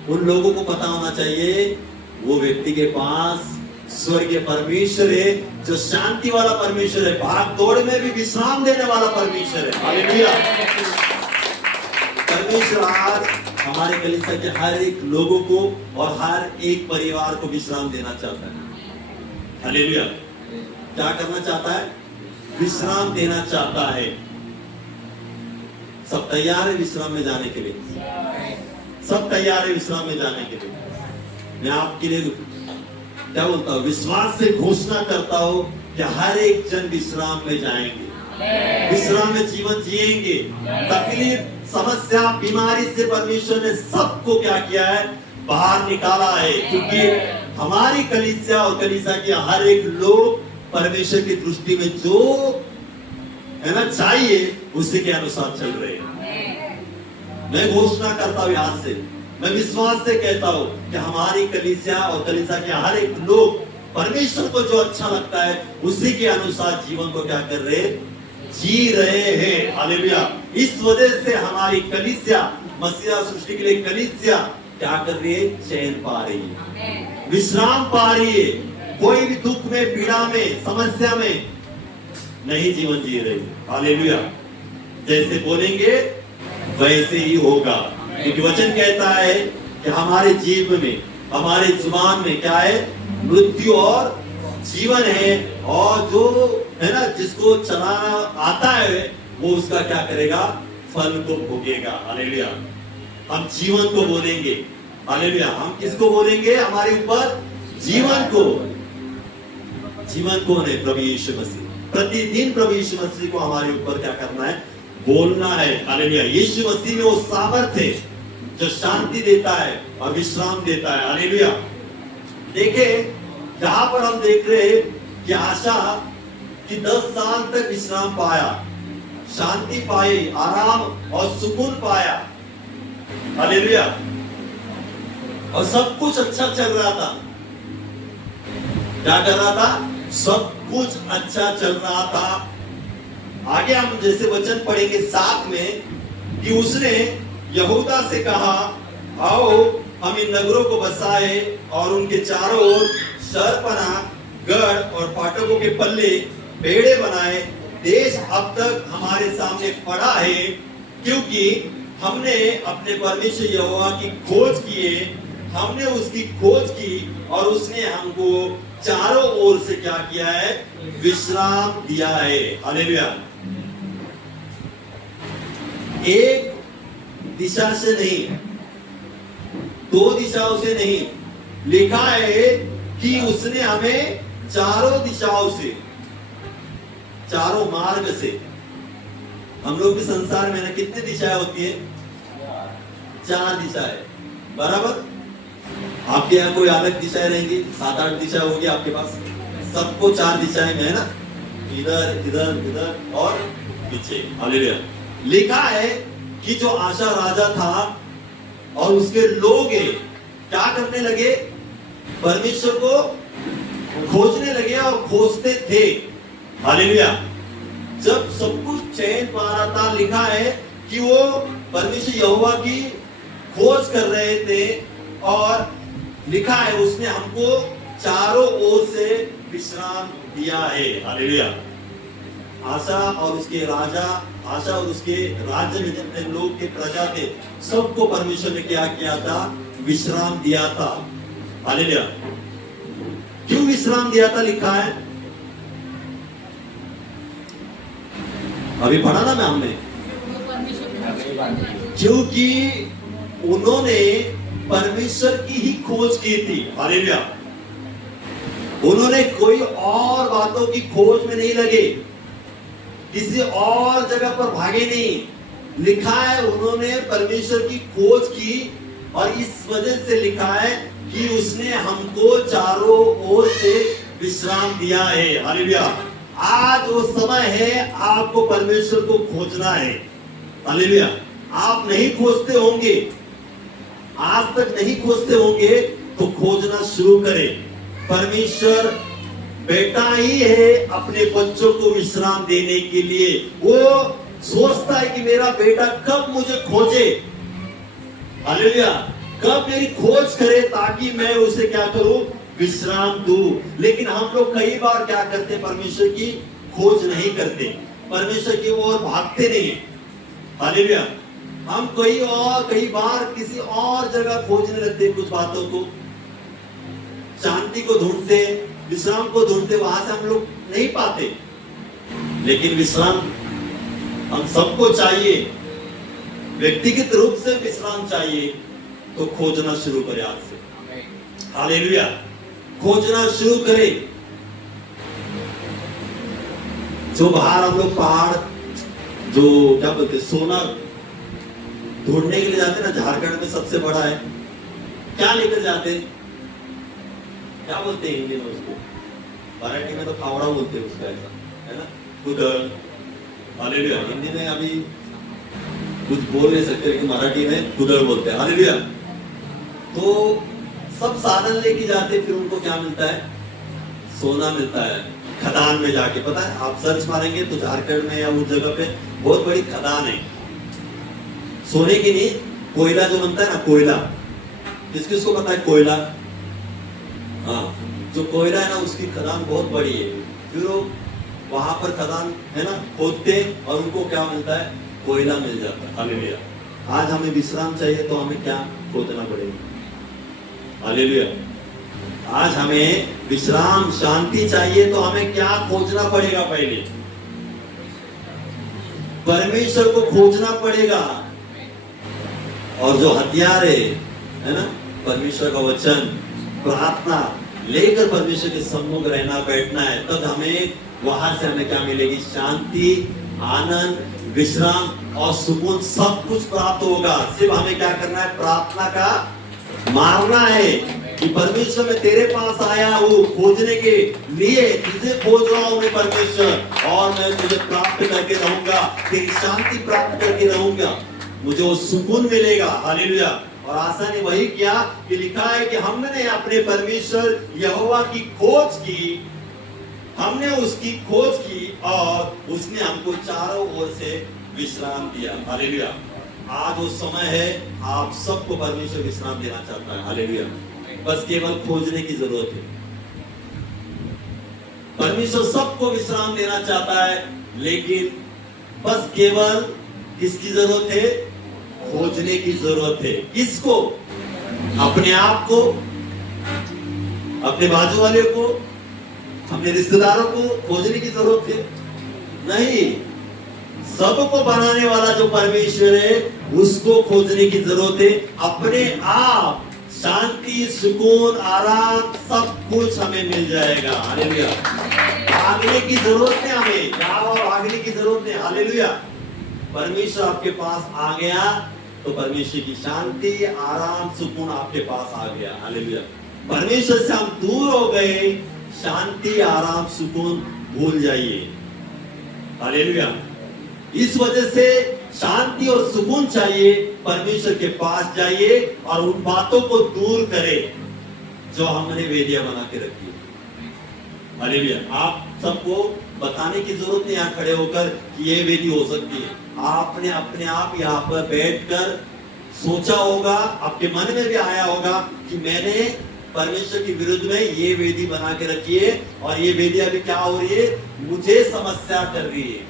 उन लोगों को पता होना चाहिए वो व्यक्ति के पास स्वर्गीय परमेश्वर है, जो शांति वाला परमेश्वर है, भाग दौड़ में भी विश्राम देने वाला परमेश्वर है। हालेलुया। परमेश्वर आज हमारे कलीसिया के हर एक लोगों को और हर एक परिवार को विश्राम देना चाहता है। हालेलुया। क्या करना चाहता है? विश्राम देना चाहता है। सब तैयार है विश्राम में जाने के लिए? सब तैयार है विश्राम में जाने के लिए? मैं आपके लिए क्या बोलता हूँ, विश्वास से घोषणा करता हूँ कि हर एक जन विश्राम में जाएंगे, विश्राम में जीवन जिएंगे। तकलीफ, समस्या, बीमारी से परमेश्वर ने सबको क्या किया है? बाहर निकाला है, क्योंकि हमारी कलीसिया और कलीसिया के हर एक लोग परमेश्वर की दृष्टि में जो है ना चाहिए उसी के अनुसार चल रहे हैं। मैं घोषणा करता हूँ आज से, मैं विश्वास से कहता हूँ कि हमारी कलीसिया और कलीसिया के हर एक लोग परमेश्वर को जो अच्छा लगता है उसी के अनुसार जीवन को क्या कर रहे, जी रहे हैं। हालेलुया। इस वजह से हमारी कलीसिया, मसीहा सृष्टि के लिए कलीसिया क्या कर रही है? चैन पा रही है, विश्राम पा रही है, कोई भी दुख में, पीड़ा में, समस्या में नहीं जीवन जी रही। हालेलुया। जैसे बोलेंगे वैसे ही होगा, क्योंकि वचन कहता है कि हमारे जीवन में, हमारे जुबान में क्या है? मृत्यु और जीवन है, और जो है ना जिसको चलाना आता है वो उसका क्या करेगा? फल को भोगेगा। हालेलुया। हम जीवन को बोलेंगे। हालेलुया। हम किसको बोलेंगे? हमारे ऊपर जीवन को। जीवन कौन है? प्रभु यीशु मसीह। प्रतिदिन प्रभु यीशु मसीह को हमारे ऊपर क्या करना है? बोलना है। हालेलुया। यीशु मसीह में वो सामर्थ्य है जो शांति देता है और विश्राम देता है। हालेलुया। देखिए यहाँ पर हम देख रहे हैं कि आशा कि 10 साल तक विश्राम पाया, शांति पाई, आराम और सुकून पाया। हालेलुया। और सब कुछ अच्छा चल रहा था। क्या कर रहा था? सब कुछ अच्छा चल रहा था। आगे हम जैसे वचन पढ़ेंगे 7 में कि उसने यहूदा से कहा, आओ हम इन नगरों को बसाए और उनके चारों ओर शरपना, गढ़ और फाटकों के पल्ले, बेड़े बनाए। देश अब तक हमारे सामने पड़ा है, क्योंकि हमने अपने परमेश्वर यहोवा की खोज की है। हमने उसकी खोज की और उसने हमको चारों ओर से क्या किया है? विश्राम दिया है। हालेलुया। एक दिशा से नहीं, 2 दिशाओं से नहीं, लिखा है कि उसने हमें चारों दिशाओं से, चारों मार्ग से। हम लोग के संसार में ना कितनी दिशाएं होती है? 4 दिशाएं, बराबर। आपके यहाँ कोई अलग दिशाएं रहेंगी? 7-8 दिशा होगी आपके पास। सबको 4 दिशाएं में है ना, इधर इधर इधर और पीछे। हालेलुया। लिखा है कि जो आशा राजा था और उसके लोग क्या करने लगे? परमेश्वर को खोजने लगे और खोजते थे। हालेलुया। जब सब कुछ चैन पा रहा था, लिखा है कि वो परमेश्वर यहोवा की खोज कर रहे थे, और लिखा है उसने हमको चारों ओर से विश्राम दिया है। हालेलुया। आशा और उसके राजा, आशा और उसके राज्य में जितने लोग के प्रजा थे, सबको परमेश्वर ने क्या किया था? विश्राम दिया था। हालेलुया। क्यों विश्राम दिया था? लिखा है, अभी पढ़ा ना मैं हमने, क्योंकि उन्होंने परमेश्वर की ही खोज की थी। हालेलुया। उन्होंने कोई और बातों की खोज में नहीं लगे, किसी और जगह पर भागे नहीं। लिखा है उन्होंने परमेश्वर की खोज की और इस वजह से लिखा है कि उसने हमको चारों ओर से विश्राम दिया है। हालेलुया। आज वो समय है आपको परमेश्वर को खोजना है। हालेलुया। आप नहीं खोजते होंगे, आज तक नहीं खोजते होंगे, तो खोजना शुरू करें। परमेश्वर बेटा ही है अपने बच्चों को विश्राम देने के लिए। वो सोचता है कि मेरा बेटा कब मुझे खोजे, हालेलुया, कब मेरी खोज करे ताकि मैं उसे क्या करूं, विश्राम दूं। लेकिन हम लोग कई बार क्या करते हैं, परमेश्वर की खोज नहीं करते, परमेश्वर की ओर भागते नहीं। हालेलुया। हम कई बार किसी और जगह खोजने लगते कुछ बातों को, शांति को ढूंढते, विश्राम को ढूंढते, वहां से हम लोग नहीं पाते। लेकिन विश्राम हम सबको चाहिए, व्यक्तिगत रूप से विश्राम चाहिए, तो खोजना शुरू करें आज से। हालेलुया। खोजना शुरू करें। जो बाहर हम लोग पहाड़, जो क्या बोलते, सोना ढूंढने के लिए जाते हैं ना, झारखंड में सबसे बड़ा है, क्या लेकर जाते हैं, क्या बोलते हैं हिंदी में उसको, मराठी में तो फावड़ा बोलते हैं उसका, ऐसा है ना, कुदळ। हालेलुया। हिंदी में अभी कुछ बोल नहीं सकते, लेकिन मराठी में कुदळ बोलते हैं। हालेलुया। तो सब साधन लेके जाते, फिर उनको क्या मिलता है, सोना मिलता है खदान में जाके। पता है, आप सर्च मारेंगे तो झारखंड में या उस जगह पे बहुत बड़ी खदान है, सोने की नहीं, कोयला जो बनता है ना, कोयला, किस किस को पता है कोयला? हाँ, जो कोयला है ना, उसकी खदान बहुत बड़ी है। फिर वो वहां पर खदान है ना, खोदते और उनको क्या मिलता है, कोयला मिल जाता है। हालेलुया। आज हमें विश्राम चाहिए तो हमें क्या खोदना पड़ेगा। हालेलुया। आज हमें विश्राम, शांति चाहिए तो हमें क्या खोजना पड़ेगा, पहले परमेश्वर को खोजना पड़ेगा। और जो हथियार है ना, परमेश्वर का वचन, प्रार्थना लेकर परमेश्वर के सम्मुख रहना, बैठना है, तब हमें वहां से हमें क्या मिलेगी, शांति, आनंद, विश्राम और सुकून, सब कुछ प्राप्त होगा। सिर्फ हमें क्या करना है, प्रार्थना का मारना है कि परमेश्वर मैं तेरे पास आया हूँ खोजने के लिए, तुझे खोज रहा हूँ मैं परमेश्वर, और मैं तुझे प्राप्त करके रहूंगा, तेरी शांति प्राप्त करके रहूंगा, मुझे वो सुकून मिलेगा। हालेलुया। और आशा ने वही किया कि लिखा है कि हमने अपने परमेश्वर यहोवा की खोज की, हमने उसकी खोज की और उसने हमको चारों ओर से विश्राम दिया। हालेलुया। आज वो समय है, आप सबको परमेश्वर विश्राम देना चाहता है। हालेलुया। बस केवल खोजने की जरूरत है। परमेश्वर सबको विश्राम देना चाहता है, लेकिन बस केवल किसकी जरूरत है, खोजने की जरूरत है। किसको? अपने आप को, अपने बाजू वाले को, अपने रिश्तेदारों को खोजने की जरूरत है? नहीं, सबको बनाने वाला जो परमेश्वर है उसको खोजने की जरूरत है। अपने आप शांति, सुकून, आराम सब कुछ हमें मिल जाएगा। हालेलुया। भागने की जरूरत है, हमें यहाँ भागने की जरूरत है। हालेलुया। परमेश्वर आपके पास आ गया तो परमेश्वर की शांति, आराम, सुकून आपके पास आ गया। हालेलुया। परमेश्वर से हम दूर हो गए, शांति, आराम, सुकून भूल जाइए। हालेलुया। इस वजह से शांति और सुकून चाहिए, परमेश्वर के पास जाइए और उन बातों को दूर करें जो हमने वेदियां बना के रखी है। हालेलुया। आप सबको बताने की जरूरत नहीं यहाँ खड़े होकर कि ये वेदी हो सकती है। आपने अपने आप यहाँ पर बैठकर सोचा होगा, आपके मन में भी आया होगा कि मैंने परमेश्वर के विरुद्ध में ये वेदी बना के रखी है और ये वेदी अभी क्या हो रही है, मुझे समस्या कर रही है,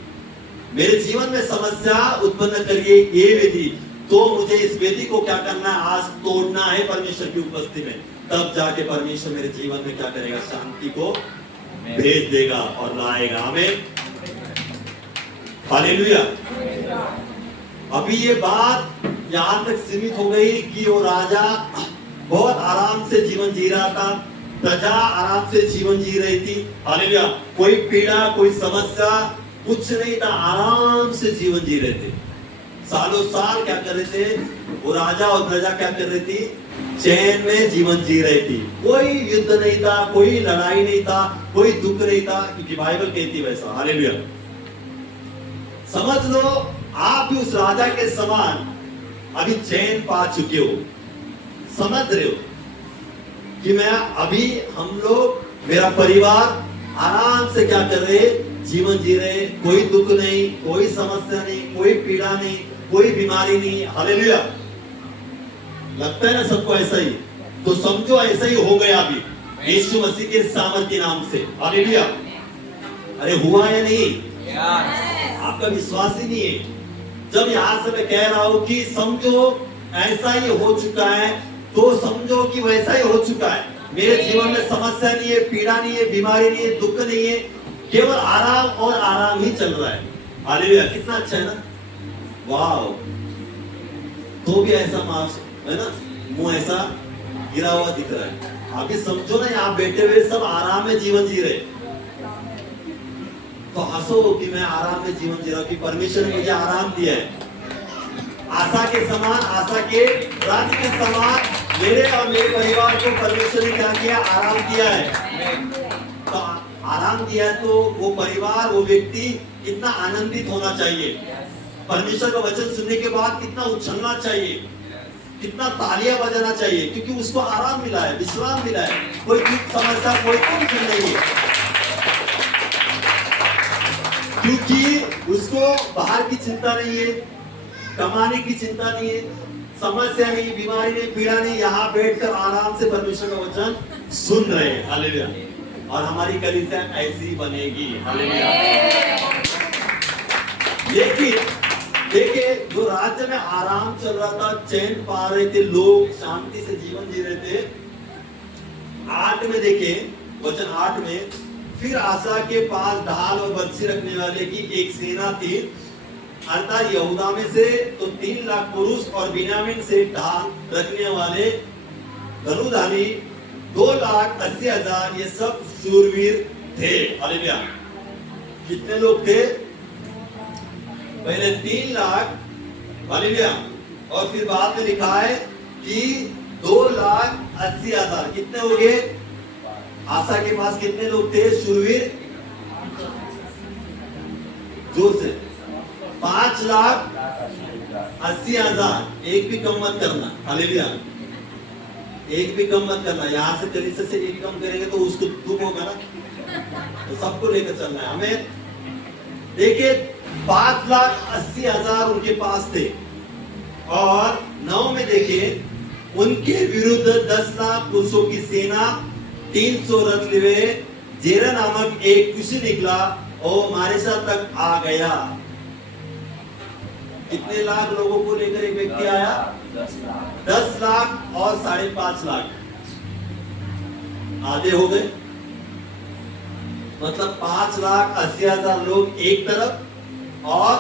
मेरे जीवन में समस्या उत्पन्न कर रही है ये वेदी। तो मुझे इस वेदी को क्या करना है, आज तोड़ना है परमेश्वर की उपस्थिति में। तब जाके परमेश्वर मेरे जीवन में क्या करेगा, शांति को भेज देगा और लाएगा। आमीन। हालेलुया। अभी ये बात यहाँ तक सीमित हो गई कि वो राजा बहुत आराम से जीवन जी रहा था, प्रजा आराम से जीवन जी रही थी। हालेलुया। कोई पीड़ा, कोई समस्या कुछ नहीं था, आराम से जीवन जी रहे थे। सालों साल क्या कर रहे थे वो राजा और प्रजा, क्या कर रही थी? चैन में जीवन जी रही थी। कोई युद्ध नहीं था, कोई लड़ाई नहीं था, कोई दुख नहीं था, क्योंकि बाइबल कहती वैसा। हालेलुया। समझ लो आप भी उस राजा के समान अभी चैन पा चुके हो। समझ रहे हो कि मैं अभी, हम लोग, मेरा परिवार आराम से क्या कर रहे, जीवन जी रहे, कोई दुख नहीं, कोई समस्या नहीं, कोई पीड़ा नहीं, कोई बीमारी नहीं। हालेलुया। लगता है ना सबको ऐसा ही? तो समझो ऐसा ही हो गया अभी यीशु मसीह के सामर्थ के नाम से। हालेलुया। अरे हुआ या नहीं? आपका विश्वास ही नहीं है। जब यहां से मैं कह रहा हूं कि समझो ऐसा ही हो चुका है, तो समझो कि वैसा ही हो चुका है। मेरे जीवन में समस्या नहीं है, पीड़ा नहीं है, बीमारी नहीं है, दुख नहीं है, केवल आराम और आराम ही चल रहा है। हालेलुया। कितना अच्छा है ना? वाह। तो भी ऐसा मास है ना, मुंह ऐसा गिरा हुआ दिख रहा है। अभी समझो ना, यहाँ बैठे हुए सब आराम में जीवन जी रहे, तो हंसो कि मैं आराम में जीवन जी रहा हूं, कि परमेश्वर ने मुझे आराम दिया है। आशा के समान, आशा के राज्य के समान मेरे और मेरे परिवार को परमेश्वर ने क्या किया? आराम दिया है। तो आराम दिया है, तो वो परिवार, वो व्यक्ति कितना आनंदित होना चाहिए। परमेश्वर का वचन सुनने के बाद कितना उछलना चाहिए, कितना तालियां बजाना चाहिए, क्योंकि उसको आराम मिला है, विश्राम मिला है, कोई दुख समस्या, कोई टेंशन नहीं है, क्योंकि उसको बाहर की चिंता नहीं है, कमाने की चिंता नहीं है, समस्या नहीं, बीमारी नहीं, पीड़ा नहीं। यहाँ बैठकर आराम से परमेश्वर का वचन सुन रहे हैं। हालेलुया। और हमारी कलीसिया ऐसी बनेगी। हालेलुया। लेकिन देखिए, जो राज्य में आराम चल रहा था, चैन पा रहे थे लोग, शांति से जीवन जी रहे थे, 8 में देखे, वचन 8 में, फिर आसा के पास ढाल और बर्छी रखने वाले की एक सेना थी, अर्थात यहूदा में से तो 3 लाख पुरुष और बिन्यामीन से ढाल रखने वाले धनुधारी 2,80,000, ये सब शूरवीर थे। हालेलुया। कितने लोग थे? पहले 3 लाख। हालेलुया। और फिर बाद में लिखा है कि 2,80,000। कितने हो गए? आशा के पास कितने लोग थे शूरवीर? जोर से 5,80,000। एक भी कम मत करना। हालेलुया। एक भी कम मत करना। यहाँ से कलीसिया से एक कम करेंगे तो उसको दुख होगा ना, तो सबको लेकर चलना है हमें। देखिए, 5,80,000 उनके पास थे, और 9 में देखिए, उनके विरुद्ध 10 लाख पुरुषों की सेना, 300 रथ लिए जेरा नामक एक कुशी निकला और मारेसा तक आ गया। कितने लाख लोगों को लेकर एक व्यक्ति आया? 10 लाख और 5.5 लाख, आधे हो गए। मतलब 5,80,000 लोग एक तरफ, और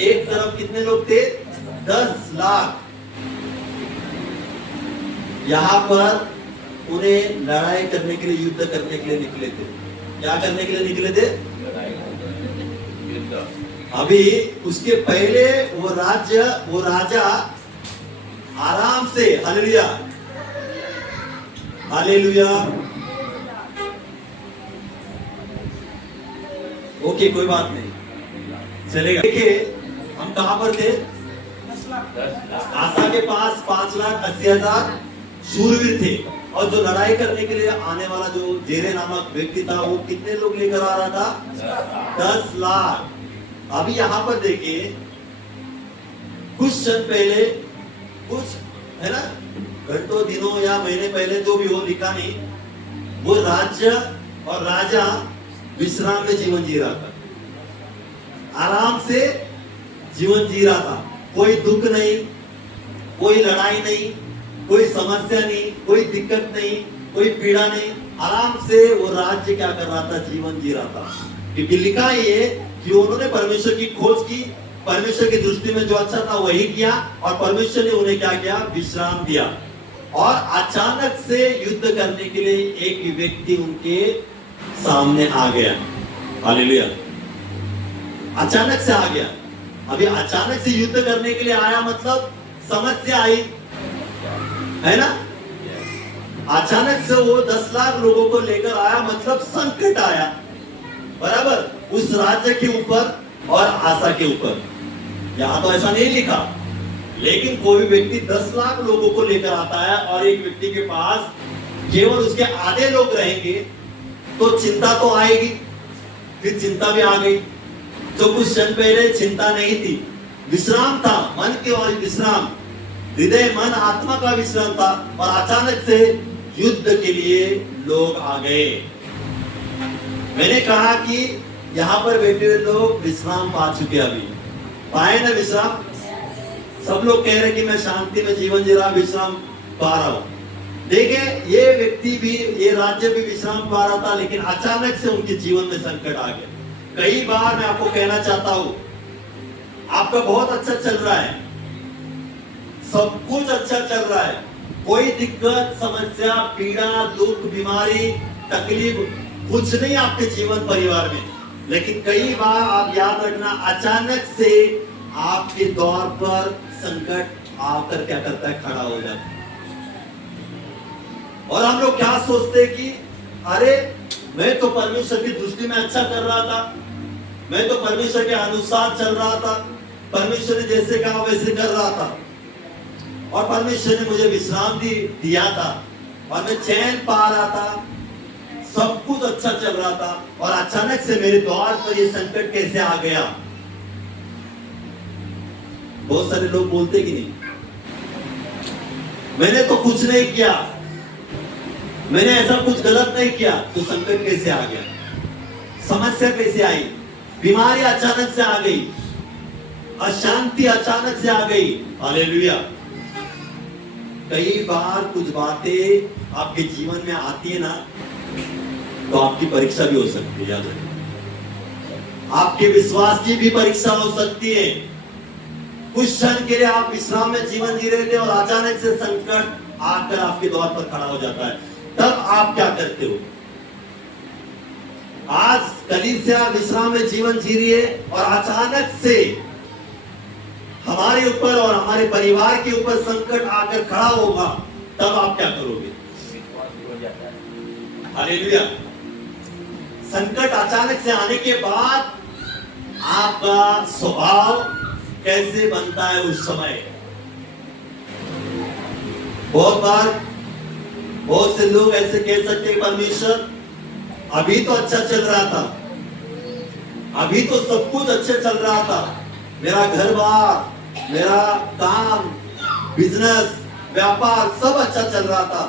एक तरफ कितने लोग थे? 10 लाख। यहां पर उन्हें लड़ाई करने के लिए, युद्ध करने के लिए निकले थे। क्या करने के लिए निकले थे? अभी उसके पहले वो राजा आराम से, हालेलुया, हालेलुया, ओके, कोई बात नहीं, चलेगा। देखिए, हम कहां पर थे? आशा के पास 5,80,000 शूरवीर थे, और जो लड़ाई करने के लिए आने वाला जो जेरे नामक व्यक्ति था, वो कितने लोग लेकर आ रहा था? 10 लाख। अभी यहाँ पर देखिए, कुछ क्षण पहले, कुछ है ना, घंटों, दिनों या महीने पहले, जो भी हो, लिखा नहीं, वो राज्य और राजा विश्राम में जीवन जी रहा था, आराम से जीवन जी रहा था। कोई दुख नहीं, कोई लड़ाई नहीं, कोई समस्या नहीं, कोई दिक्कत नहीं, कोई पीड़ा नहीं, आराम से वो राज्य क्या कर रहा था? जीवन जी रहा था। क्योंकि लिखा ही है कि उन्होंने परमेश्वर की खोज की परमेश्वर की दृष्टि में जो अच्छा था वही किया, और परमेश्वर ने उन्हें क्या किया? विश्राम दिया। और अचानक से युद्ध करने के लिए एक व्यक्ति उनके सामने आ गया। हालेलुया। अचानक से आ गया। अभी अचानक से युद्ध करने के लिए आया मतलब समस्या आई, है ना? अचानक से वो 10 लाख लोगों को लेकर आया मतलब संकट आया, बराबर, उस राज्य के ऊपर और आशा के ऊपर। यहां तो ऐसा नहीं लिखा, लेकिन कोई व्यक्ति 10 लाख लोगों को लेकर आता है और एक व्यक्ति के पास केवल उसके आधे लोग रहेंगे, तो चिंता तो आएगी। फिर चिंता भी आ गई। जो कुछ क्षण पहले चिंता नहीं थी, विश्राम था, मन के और विश्राम, हृदय मन आत्मा का विश्राम था, और अचानक से युद्ध के लिए लोग आ गए। मैंने कहा कि यहाँ पर बैठे हुए लोग विश्राम पा चुके, अभी पाए ना विश्राम? सब लोग कह रहे कि मैं शांति में जीवन जी रहा, विश्राम पा रहा हूं। देखें, ये व्यक्ति भी, ये राज्य भी विश्राम पा रहा था, लेकिन अचानक से उनके जीवन में संकट आ गया। कई बार मैं आपको कहना चाहता हूं, आपका बहुत अच्छा चल रहा है, सब कुछ अच्छा चल रहा है, कोई दिक्कत, समस्या, पीड़ा, दुख, बीमारी, तकलीफ कुछ नहीं आपके जीवन परिवार में, लेकिन कई बार आप याद रखना, अचानक से आपके दौर पर संकट आकर क्या करता है? खड़ा हो जाता है। और हम लोग क्या सोचते हैं कि अरे मैं तो परमेश्वर की दृष्टि में अच्छा कर रहा था, मैं तो परमेश्वर के अनुसार चल रहा था, परमेश्वर ने जैसे कहा वैसे कर रहा था, और परमेश्वर ने मुझे विश्राम दिया था, और मैं चैन पा रहा था, सब कुछ अच्छा चल रहा था, और अचानक से मेरे द्वार पर ये संकट कैसे आ गया? बहुत सारे लोग बोलते कि नहीं, मैंने तो कुछ नहीं किया, मैंने ऐसा कुछ गलत नहीं किया, तो संकट कैसे आ गया? समस्या कैसे आई? बीमारी अचानक से आ गई, अशांति अचानक से आ गई। हालेलुया। कई बार कुछ बातें आपके जीवन में आती है ना, तो आपकी परीक्षा भी हो सकती है, याद रखिए। आपके विश्वास की भी परीक्षा हो सकती है। कुछ क्षण के लिए आप विश्राम में जीवन जी रहे थे और अचानक से संकट आकर आपके द्वार पर खड़ा हो जाता है, तब आप क्या करते हो? आज कलीसिया विश्राम में जीवन जी रही है और अचानक से हमारे ऊपर और हमारे परिवार के ऊपर संकट आकर खड़ा होगा, तब आप क्या करोगे? हालेलुया। संकट अचानक से आने के बाद आपका स्वभाव कैसे बनता है उस समय? बहुत बार बहुत से लोग ऐसे कह सकते हैं, परमेश्वर अभी तो अच्छा चल रहा था, अभी तो सब कुछ अच्छा चल रहा था, मेरा घर बार, मेरा काम, बिजनेस, व्यापार सब अच्छा चल रहा था,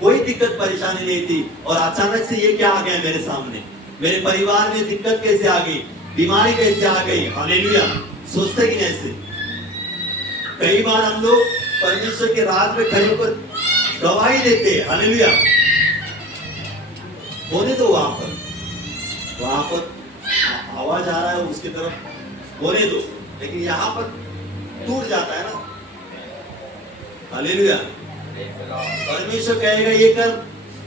कोई दिक्कत परेशानी नहीं थी, और अचानक से ये क्या आ गया मेरे सामने? मेरे परिवार में दिक्कत कैसे आ गई? बीमारी कैसे आ गई? हालेलुया। सोचते कि ऐसे कई बार हम लोग परमेश्वर के राज में खड़े होकर गवाही देते हैं। हालेलुया। होने दो, वहां पर आवाज आ रहा है उसकी तरफ होने दो, लेकिन यहाँ पर टूट जाता है ना। हालेलुया। परमेश्वर कहेगा ये कर,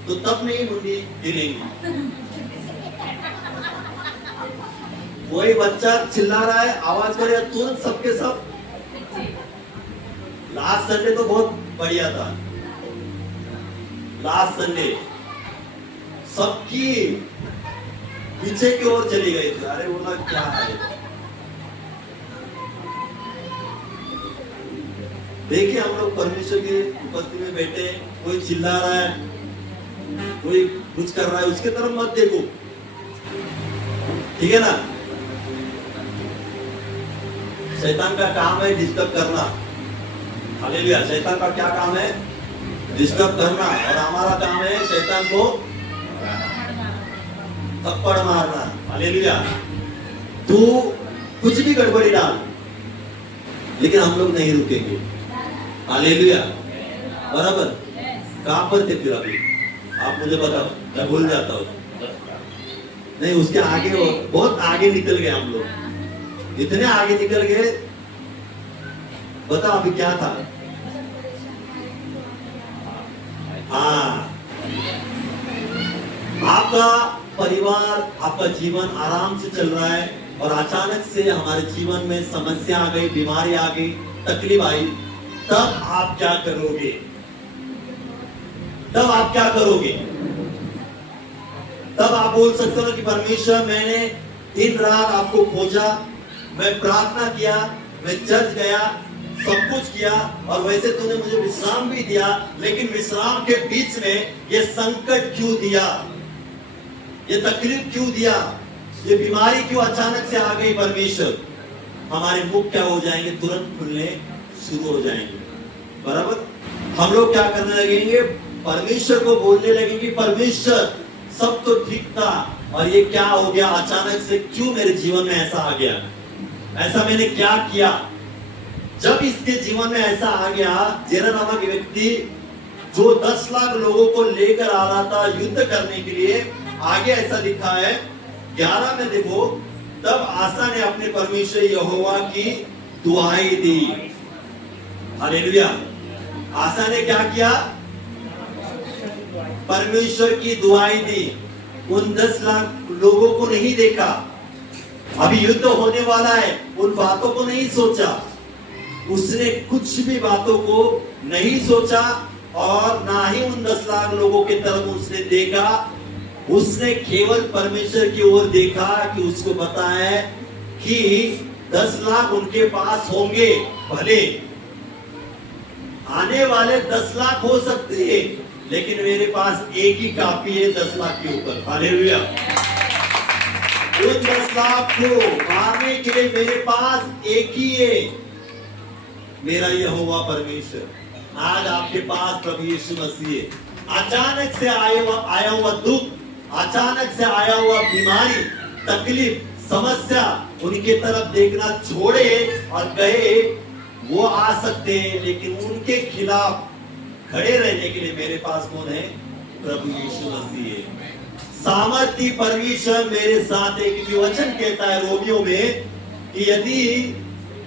तो तब नहीं मुंडी हिलेंगी। कोई बच्चा चिल्ला रहा है, आवाज करेगा, तुरंत सबके सब। लास्ट संडे तो बहुत बढ़िया था। लास्ट संडे सबकी पीछे की ओर चली गई थी। अरे बोला क्या है? देखिए, हम लोग परमेश्वर की उपस्थिति में बैठे, कोई चिल्ला रहा है, कोई कुछ कर रहा है, उसके तरफ मत देखो, ठीक है ना? शैतान का काम है डिस्टर्ब करना। हालेलुया। शैतान का क्या काम है? डिस्टर्ब करना। और हमारा काम है शैतान को थप्पड़ मारना। हालेलुया। तू कुछ भी गड़बड़ी डाल, लेकिन हम लोग नहीं रुकेंगे। हालेलुया। बराबर। कहां पर थे फिर अभी? आप मुझे बताओ, मैं भूल जाता हूँ। नहीं, उसके आगे बहुत आगे निकल गए हम लोग। इतने आगे निकल गए। बता अभी क्या था? हाँ, आपका परिवार, आपका जीवन आराम से चल रहा है और अचानक से हमारे जीवन में समस्या आ गई, बीमारी आ गई, तकलीफ आई, तब आप क्या करोगे? तब आप क्या करोगे? तब आप बोल सकते हो कि परमेश्वर, मैंने दिन रात आपको खोजा, मैं प्रार्थना किया, मैं चर्च गया, सब कुछ किया, और वैसे तूने मुझे विश्राम भी दिया, लेकिन विश्राम के बीच में ये संकट क्यों दिया? ये तकलीफ क्यों दिया? ये बीमारी क्यों अचानक से आ गई? परमेश्वर, हमारे मुख क्या हो जाएंगे? तुरंत खुलने शुरू हो जाएंगे। बराबर? हम लोग क्या करने लगेंगे? परमेश्वर को बोलने लगेंगे, परमेश्वर सब तो ठीक था और ये क्या हो गया? अचानक से क्यों मेरे जीवन में ऐसा आ गया? ऐसा मैंने क्या किया? जब इसके जीवन में ऐसा आ गया, जेरह नामक व्यक्ति जो 10 लाख लोगों को लेकर आ रहा था युद्ध करने के लिए, आगे ऐसा लिखा है 11 में देखो, तब आसा ने अपने परमेश्वर यहोवा की दुआई दी। हालेलुया। आसा ने क्या किया? परमेश्वर की दुआई दी। उन 10 लाख लोगों को नहीं देखा, अभी युद्ध होने वाला है, उन बातों को नहीं सोचा, उसने कुछ भी बातों को नहीं सोचा और ना ही उन 10 लाख लोगों की तरफ उसने देखा। उसने केवल परमेश्वर की ओर देखा कि उसको पता है कि 10 लाख उनके पास होंगे, भले आने वाले 10 लाख हो सकते हैं, लेकिन मेरे पास एक ही काफी है 10 लाख के ऊपर। हालेलुया। उन 10 लाख को मारने के लिए मेरे पास एक ही है, मेरा यहोवा परमेश्वर। आज आपके पास प्रभु यीशु मसीह है। अचानक से आया हुआ दुख, अचानक से आया हुआ बीमारी, तकलीफ, समस्या, उनके तरफ देखना छोड़े और कहे वो आ सकते हैं, लेकिन उनके खिलाफ खड़े रहने के लिए मेरे पास कौन है? प्रभु यीशु मसीह है। सामर्थी परमेश्वर मेरे साथ है, क्योंकि वचन कहता है रोमियो में कि यदि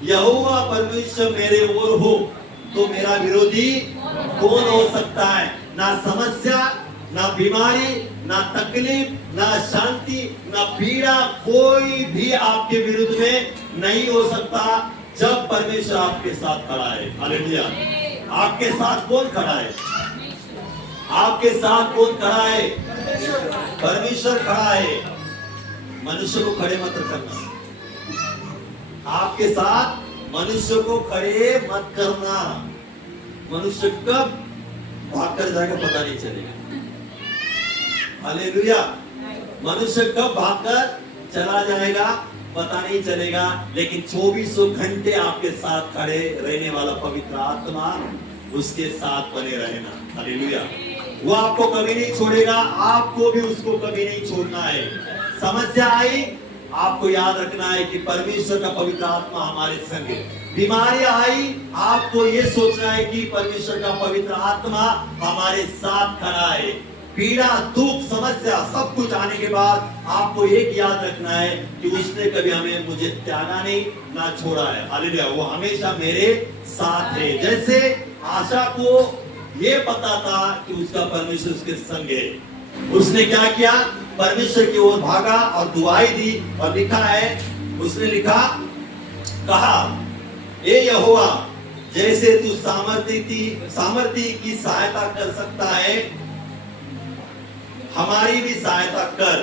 यहोवा परमेश्वर मेरे ओर हो तो मेरा विरोधी कौन हो सकता है? ना समस्या, ना बीमारी, ना तकलीफ, ना शांति, ना पीड़ा, कोई भी आपके विरुद्ध में नहीं हो सकता जब परमेश्वर आपके साथ खड़ा है। हालेलुया। आपके साथ कौन खड़ा है? आपके साथ कौन खड़ा है? परमेश्वर खड़ा है। मनुष्य को खड़े मत करना। आपके साथ मनुष्य को खड़े मत करना। मनुष्य कब भागकर जाएगा पता नहीं चलेगा। हालेलुया। मनुष्य कब भागकर चला जाएगा पता नहीं चलेगा, लेकिन 2400 घंटे आपके साथ खड़े रहने वाला पवित्र आत्मा, उसके साथ बने रहना। हालेलुया। वो आपको कभी नहीं छोड़ेगा, आपको भी उसको कभी नहीं छोड़ना है। समस्या आई, आपको याद रखना है कि परमेश्वर का पवित्र आत्मा हमारे संग है। बीमारी आई, आपको ये सोचना है कि परमेश्वर का पवित्र आत्मा हमारे साथ खड़ा है। पीड़ा, दुख, समस्या सब कुछ आने के बाद आपको एक याद रखना है कि उसने कभी हमें मुझे त्यागा नहीं, ना छोड़ा है। हालेलुया। वो हमेशा मेरे साथ है। जैसे आशा को ये पता था कि उसका परमेश्वर उसके संग है, उसने क्या किया? परमेश्वर की ओर भागा और दुआई दी, और लिखा है, उसने लिखा, कहा, ए यहोवा, जैसे तू सामर्थी की सहायता कर सकता है, हमारी भी सहायता कर।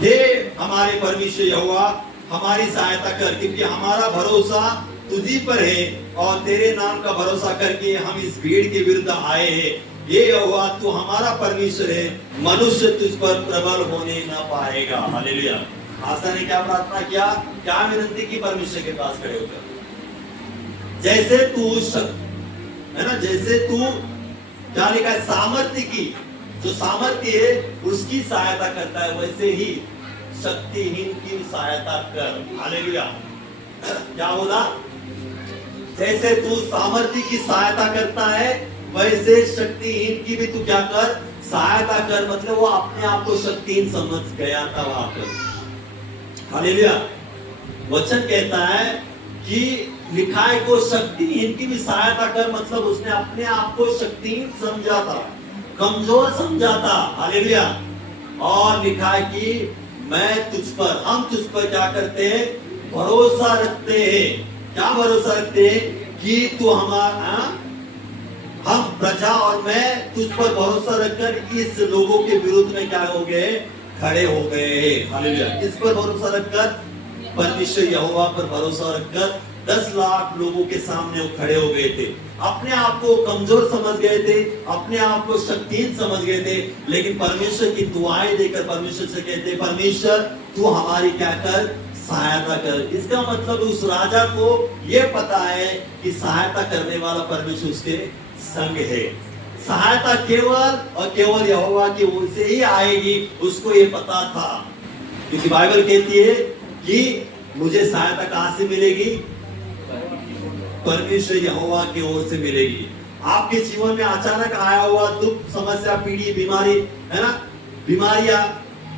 हे हमारे परमेश्वर यहोवा, हमारी सहायता कर, क्योंकि हमारा भरोसा तुझी पर है और तेरे नाम का भरोसा करके हम इस भीड़ के विरुद्ध आए हैं। ये यहोवा, तू हमारा परमेश्वर है, मनुष्य तुझ पर प्रबल होने न पाएगा। हालेलुया। आशा ने क्या प्रार्थना किया? क्या विनती की परमेश्वर के पास खड़े होकर? जैसे तू है ना, जैसे तू क्या लिखा है? सामर्थ्य की, जो सामर्थ्य है उसकी सहायता करता है, वैसे ही शक्तिहीन की सहायता कर। हालेलुया। क्या बोला? जैसे तू सामर्थ्य की सहायता करता है, वैसे शक्तिहीन की भी तू क्या कर? सहायता कर। मतलब वो अपने आप को शक्तिहीन समझ गया था वहां पर। हालेलुया। वचन कहता है कि लिखाई को शक्तिहीन की भी सहायता कर, मतलब उसने अपने आप को शक्तिहीन समझा था, कमजोर समझा था। हालेलुया। और लिखा है कि मैं तुझ पर, हम तुझ पर क्या करते हैं? भरोसा रखते हैं। क्या भरोसा रखते हैं? कि तू हमारा, हम प्रजा और मैं तुझ पर भरोसा रखकर इस लोगों के विरुद्ध में क्या हो गए? खड़े हो गए। हालेलुया। किस पर भरोसा रखकर? परमेश्वर यहोवा पर भरोसा रखकर 10 लाख लोगों के सामने वो खड़े हो गए थे। अपने आप को कमजोर समझ गए थे, अपने आप को शक्तिहीन समझ गए थे, लेकिन परमेश्वर की दुआएं देकर परमेश्वर से कहते, परमेश्वर तू हमारी क्या कर? सहायता कर। इसका मतलब उस राजा को यह पता है कि सहायता करने वाला परमेश्वर उसके संग है। सहायता केवल और केवल यहोवा की ओर से ही आएगी, उसको ये पता था। क्योंकि बाइबल कहती है कि मुझे सहायता कहां से मिलेगी? परमेश्वर यहोवा की ओर से मिलेगी। आपके जीवन में अचानक आया हुआ दुख, समस्या, पीड़ी, बीमारी है ना, बीमारियां,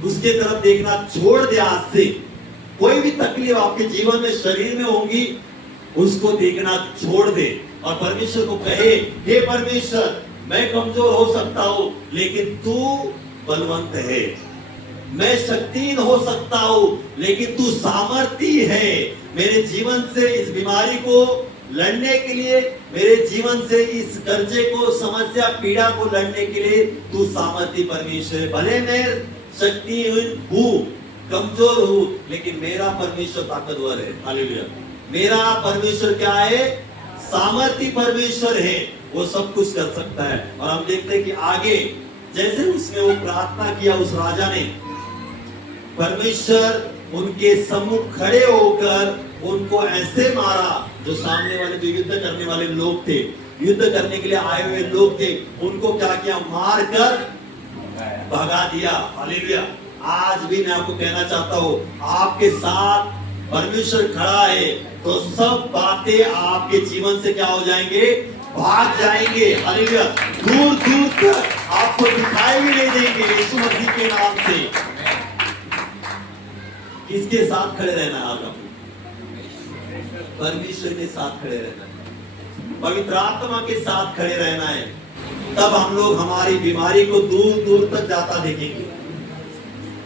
उसके तरफ देखना छोड़ दे। आज से कोई भी तकलीफ आपके जीवन में शरीर में होगी, उसको देखना छोड़ दे और परमेश्वर को कहे, हे परमेश्वर मैं कमजोर हो सकता हूं लेकिन तू बलवंत है। मैं शक्तिहीन हो सकता हूं लेकिन तू सामर्थी है। मेरे जीवन से इस बीमारी को लड़ने के लिए, मेरे जीवन से इस कर्जे को, समस्या, पीड़ा को लड़ने के लिए तू सामर्थी परमेश्वर है। भले मैं शक्तिहीन हूं, कमजोर हूं, लेकिन मेरा परमेश्वर ताकतवर है। हालेलुया। मेरा परमेश्वर क्या है? सामर्थी परमेश्वर है। वो सब कुछ कर सकता है। और हम देखते हैं कि आगे जैसे उसने वो प्रार्थना किया, उस राजा ने, परमेश्वर उनके सम्मुख खड़े होकर उनको ऐसे मारा, जो सामने वाले, जो युद्ध करने वाले लोग थे, युद्ध करने के लिए आए हुए लोग थे, उनको क्या किया? मार कर भगा दिया। हालेलुया। आज भी मैं आपको कहना चाहता हूं, आपके साथ परमेश्वर खड़ा है तो सब बातें आपके जीवन से क्या हो जाएंगे? भाग जाएंगे। हालेलुया। दूर दूर तक आपको दिखाई भी नहीं देंगे यीशु मसीह के नाम से। किसके साथ खड़े रहना है? आज परमेश्वर के साथ खड़े रहना है, पवित्र आत्मा के साथ खड़े रहना है। तब हम लोग हमारी बीमारी को दूर दूर तक जाता देखेंगे,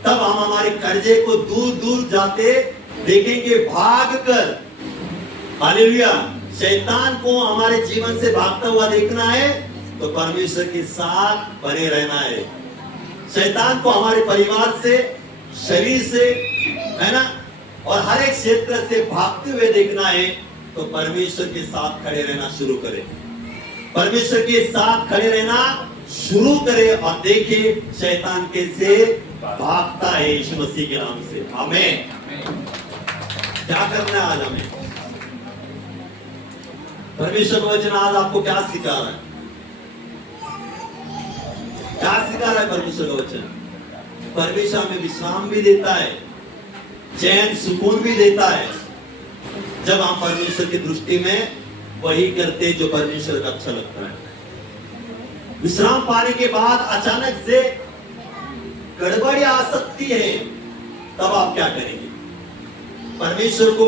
तब हम हमारे कर्जे को दूर दूर जाते देखेंगे, भाग कर। हालेलुया। शैतान को हमारे जीवन से भागता हुआ देखना है तो परमेश्वर के साथ बने रहना है। शैतान को हमारे परिवार से, शरीर से, है ना, और हर एक क्षेत्र से भागते हुए देखना है तो परमेश्वर के साथ खड़े रहना शुरू करें। परमेश्वर के साथ खड़े रहना शुरू करें और देखिए शैतान कैसे भागता है यीशु मसीह के नाम से। आमीन। क्या करना है आज हमें? परमेश्वर का वचन आज आपको क्या सिखा रहा है? क्या सिखा रहा है परमेश्वर का वचन? परमेश्वर हमें विश्राम भी देता है, चैन, सुकून भी देता है, जब हम परमेश्वर की दृष्टि में वही करते जो परमेश्वर का अच्छा लगता है। विश्राम पाने के बाद अचानक से गड़बड़ी आ सकती है, तब आप क्या करेंगे? परमेश्वर को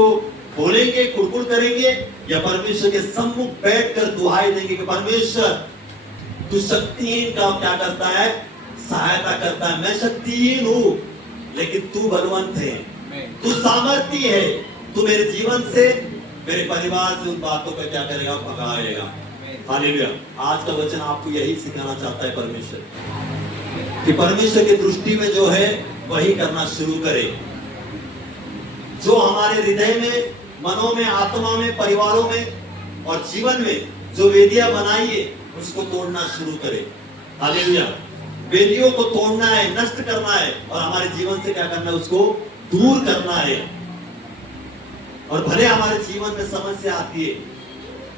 बोलेंगे, कुड़कुड़ करेंगे, या परमेश्वर के सम्मुख बैठकर दुहाई देंगे कि परमेश्वर तू शक्तिहीन का क्या करता है? सहायता करता है। मैं शक्तिहीन हूं लेकिन तू बलवंत है, तू सामर्थी है, तू मेरे जीवन से, मेरे परिवार से उन बातों का क्या करेगा? भगाएगा। हालेलुया। आज का वचन आपको यही सिखाना चाहता है परमेश्वर, कि परमेश्वर की दृष्टि में जो है वही करना शुरू करे। जो हमारे हृदय में, मनों में, आत्मा में, परिवारों में और जीवन में जो वेदियां बनाई है उसको तोड़ना शुरू करे। हालेलुया। वेदियों को तोड़ना है, नष्ट करना है और हमारे जीवन से क्या करना है? उसको दूर करना है। और भले हमारे जीवन में समस्या आती है,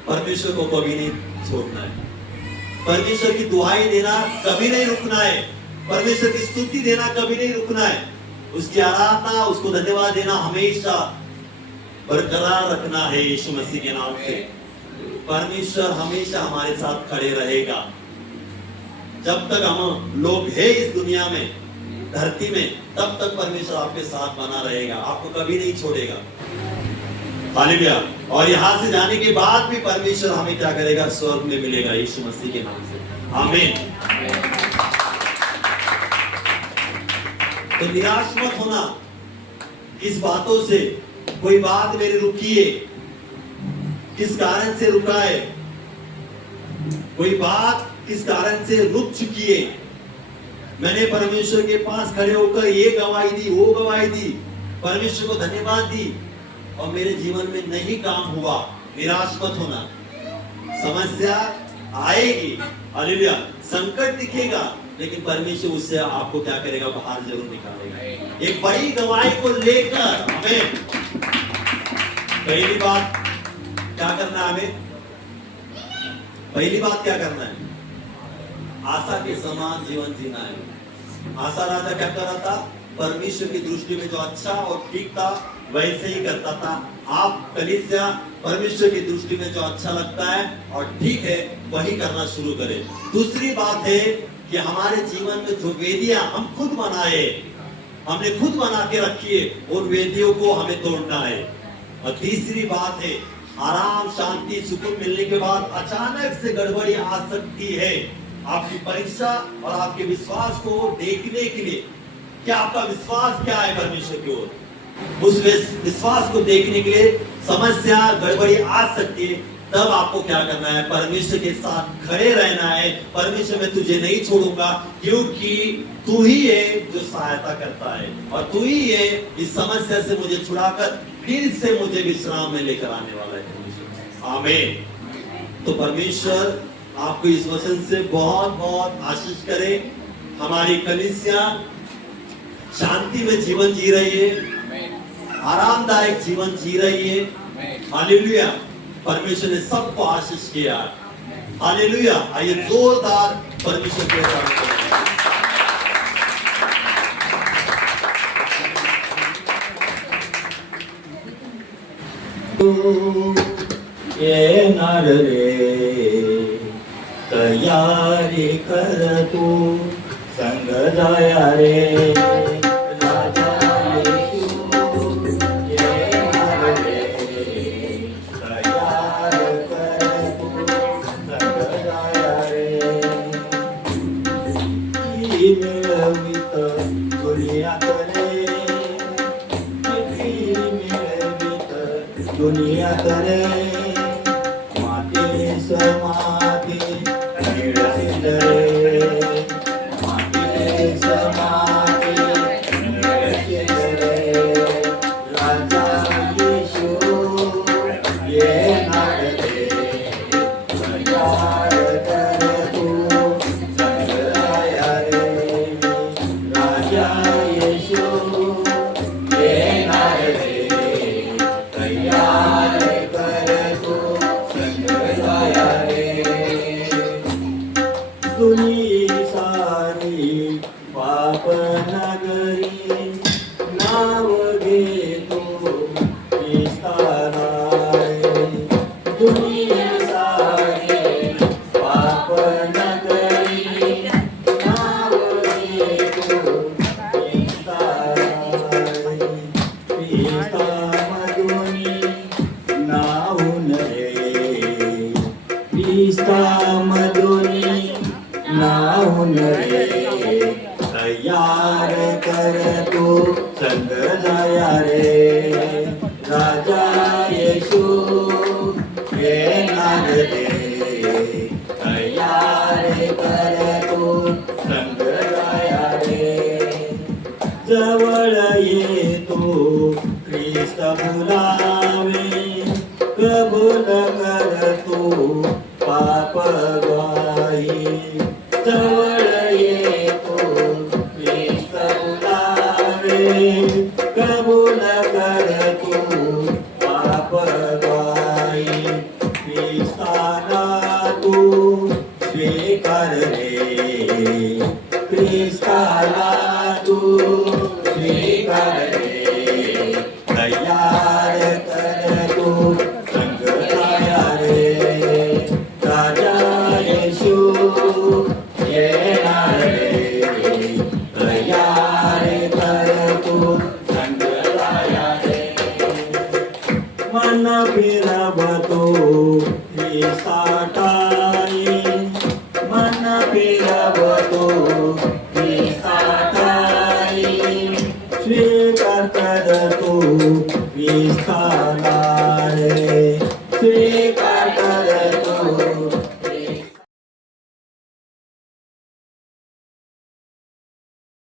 परमेश्वर को कभी नहीं छोड़ना है। परमेश्वर की दुहाई देना कभी नहीं रुकना है। परमेश्वर की स्तुति देना कभी नहीं रुकना है। उसकी आराधना, उसको धन्यवाद देना हमेशा बरकरार रखना है यीशु मसीह के नाम से। परमेश्वर हमेशा हमारे साथ खड़े रहेगा। जब तक हम लोग हैं इस दुनिया में, धरती में, तब तक परमेश्वर आपके साथ बना रहेगा, आपको कभी नहीं छोड़ेगा। हालेलुया। और यहाँ से जाने के बाद भी परमेश्वर हमें क्या करेगा? स्वर्ग में मिलेगा यीशु मसीह के नाम से। आमीन। तो निराश मत होना किस बातों से। कोई बात मेरी रुकी है, किस कारण से रुका है? कोई बात किस कारण से रुक चुकी है? मैंने परमेश्वर के पास खड़े होकर ये गवाही दी, वो गवाही दी, परमेश्वर को धन्यवाद दी, और मेरे जीवन में नहीं काम हुआ। निराश मत होना। समस्या आएगी, हालेलुया, संकट दिखेगा, लेकिन परमेश्वर उससे आपको क्या करेगा? बाहर जरूर निकालेगा। एक बड़ी गवाही को लेकर हमें पहली बात क्या करना है? हमें पहली बात क्या करना है? आशा के समान जीवन जीना है। आशा राजा क्या कर रहा था? परमेश्वर की दृष्टि में जो अच्छा और ठीक था वैसे ही करता था। आप कलीसिया परमेश्वर की दृष्टि में जो अच्छा लगता है और ठीक है वही करना शुरू करें। दूसरी बात है कि हमारे जीवन में जो वेदियां हम खुद बनाए, हमने खुद बना के रखी है, उन वेदियों को हमें तोड़ना है। और तीसरी बात है, आराम, शांति, सुकून मिलने के बाद अचानक से गड़बड़ी आ सकती है। आपकी परीक्षा और आपके विश्वास को देखने के लिए, क्या आपका विश्वास क्या है परमेश्वर की ओर, उस विश्वास को देखने के लिए समस्या, गड़बड़ी आ सकती है। तब आपको क्या करना है? परमेश्वर के साथ खड़े रहना है। परमेश्वर, मैं तुझे नहीं छोड़ूंगा, क्योंकि तू ही है जो सहायता करता है, और तू ही है इस समस्या से मुझे छुड़ाकर फिर से मुझे विश्राम में लेकर आने वाला है। आमीन। तो परमेश्वर आपको इस वचन से बहुत बहुत आशीष करे। हमारी कलीसिया शांति में जीवन जी रही है, आरामदायक जीवन जी रही है। हालेलुया। परमेश्वर ने सबको आशीष किया। हालेलुया। आइए जोरदार परमेश्वर के साथ येणार रे, तयारी कर तू, संग जाया रे, राजा येशू येणार रे, तयार कर तू, संग जाया रे. की मिळवित दुनिया करे, की मिळवित दुनिया करे, माती समाधी मिळतील रे, माती समाधी मिळतील रे, राजा येशू येणार रे, तयार कर तू, संग जाया रे, राजा येशू येणार रे, तयार कर तू, संग जाया रे. दुनी सारी पाप नगरी, नाव घेतो विस्ताराय. दुनी सारी पाप नगरी, नाव घेतो विस्ताराय. क्रिस्तामधुनी नाहून रे, क्रिस्तामधुनी नाहून रे, तयार कर तू, संग जाया रे, राजा येशू येणार रे, तयार कर तू, संग जाया रे. जवळ येतो ख्रिस्त बोलावे, कबूल कर तू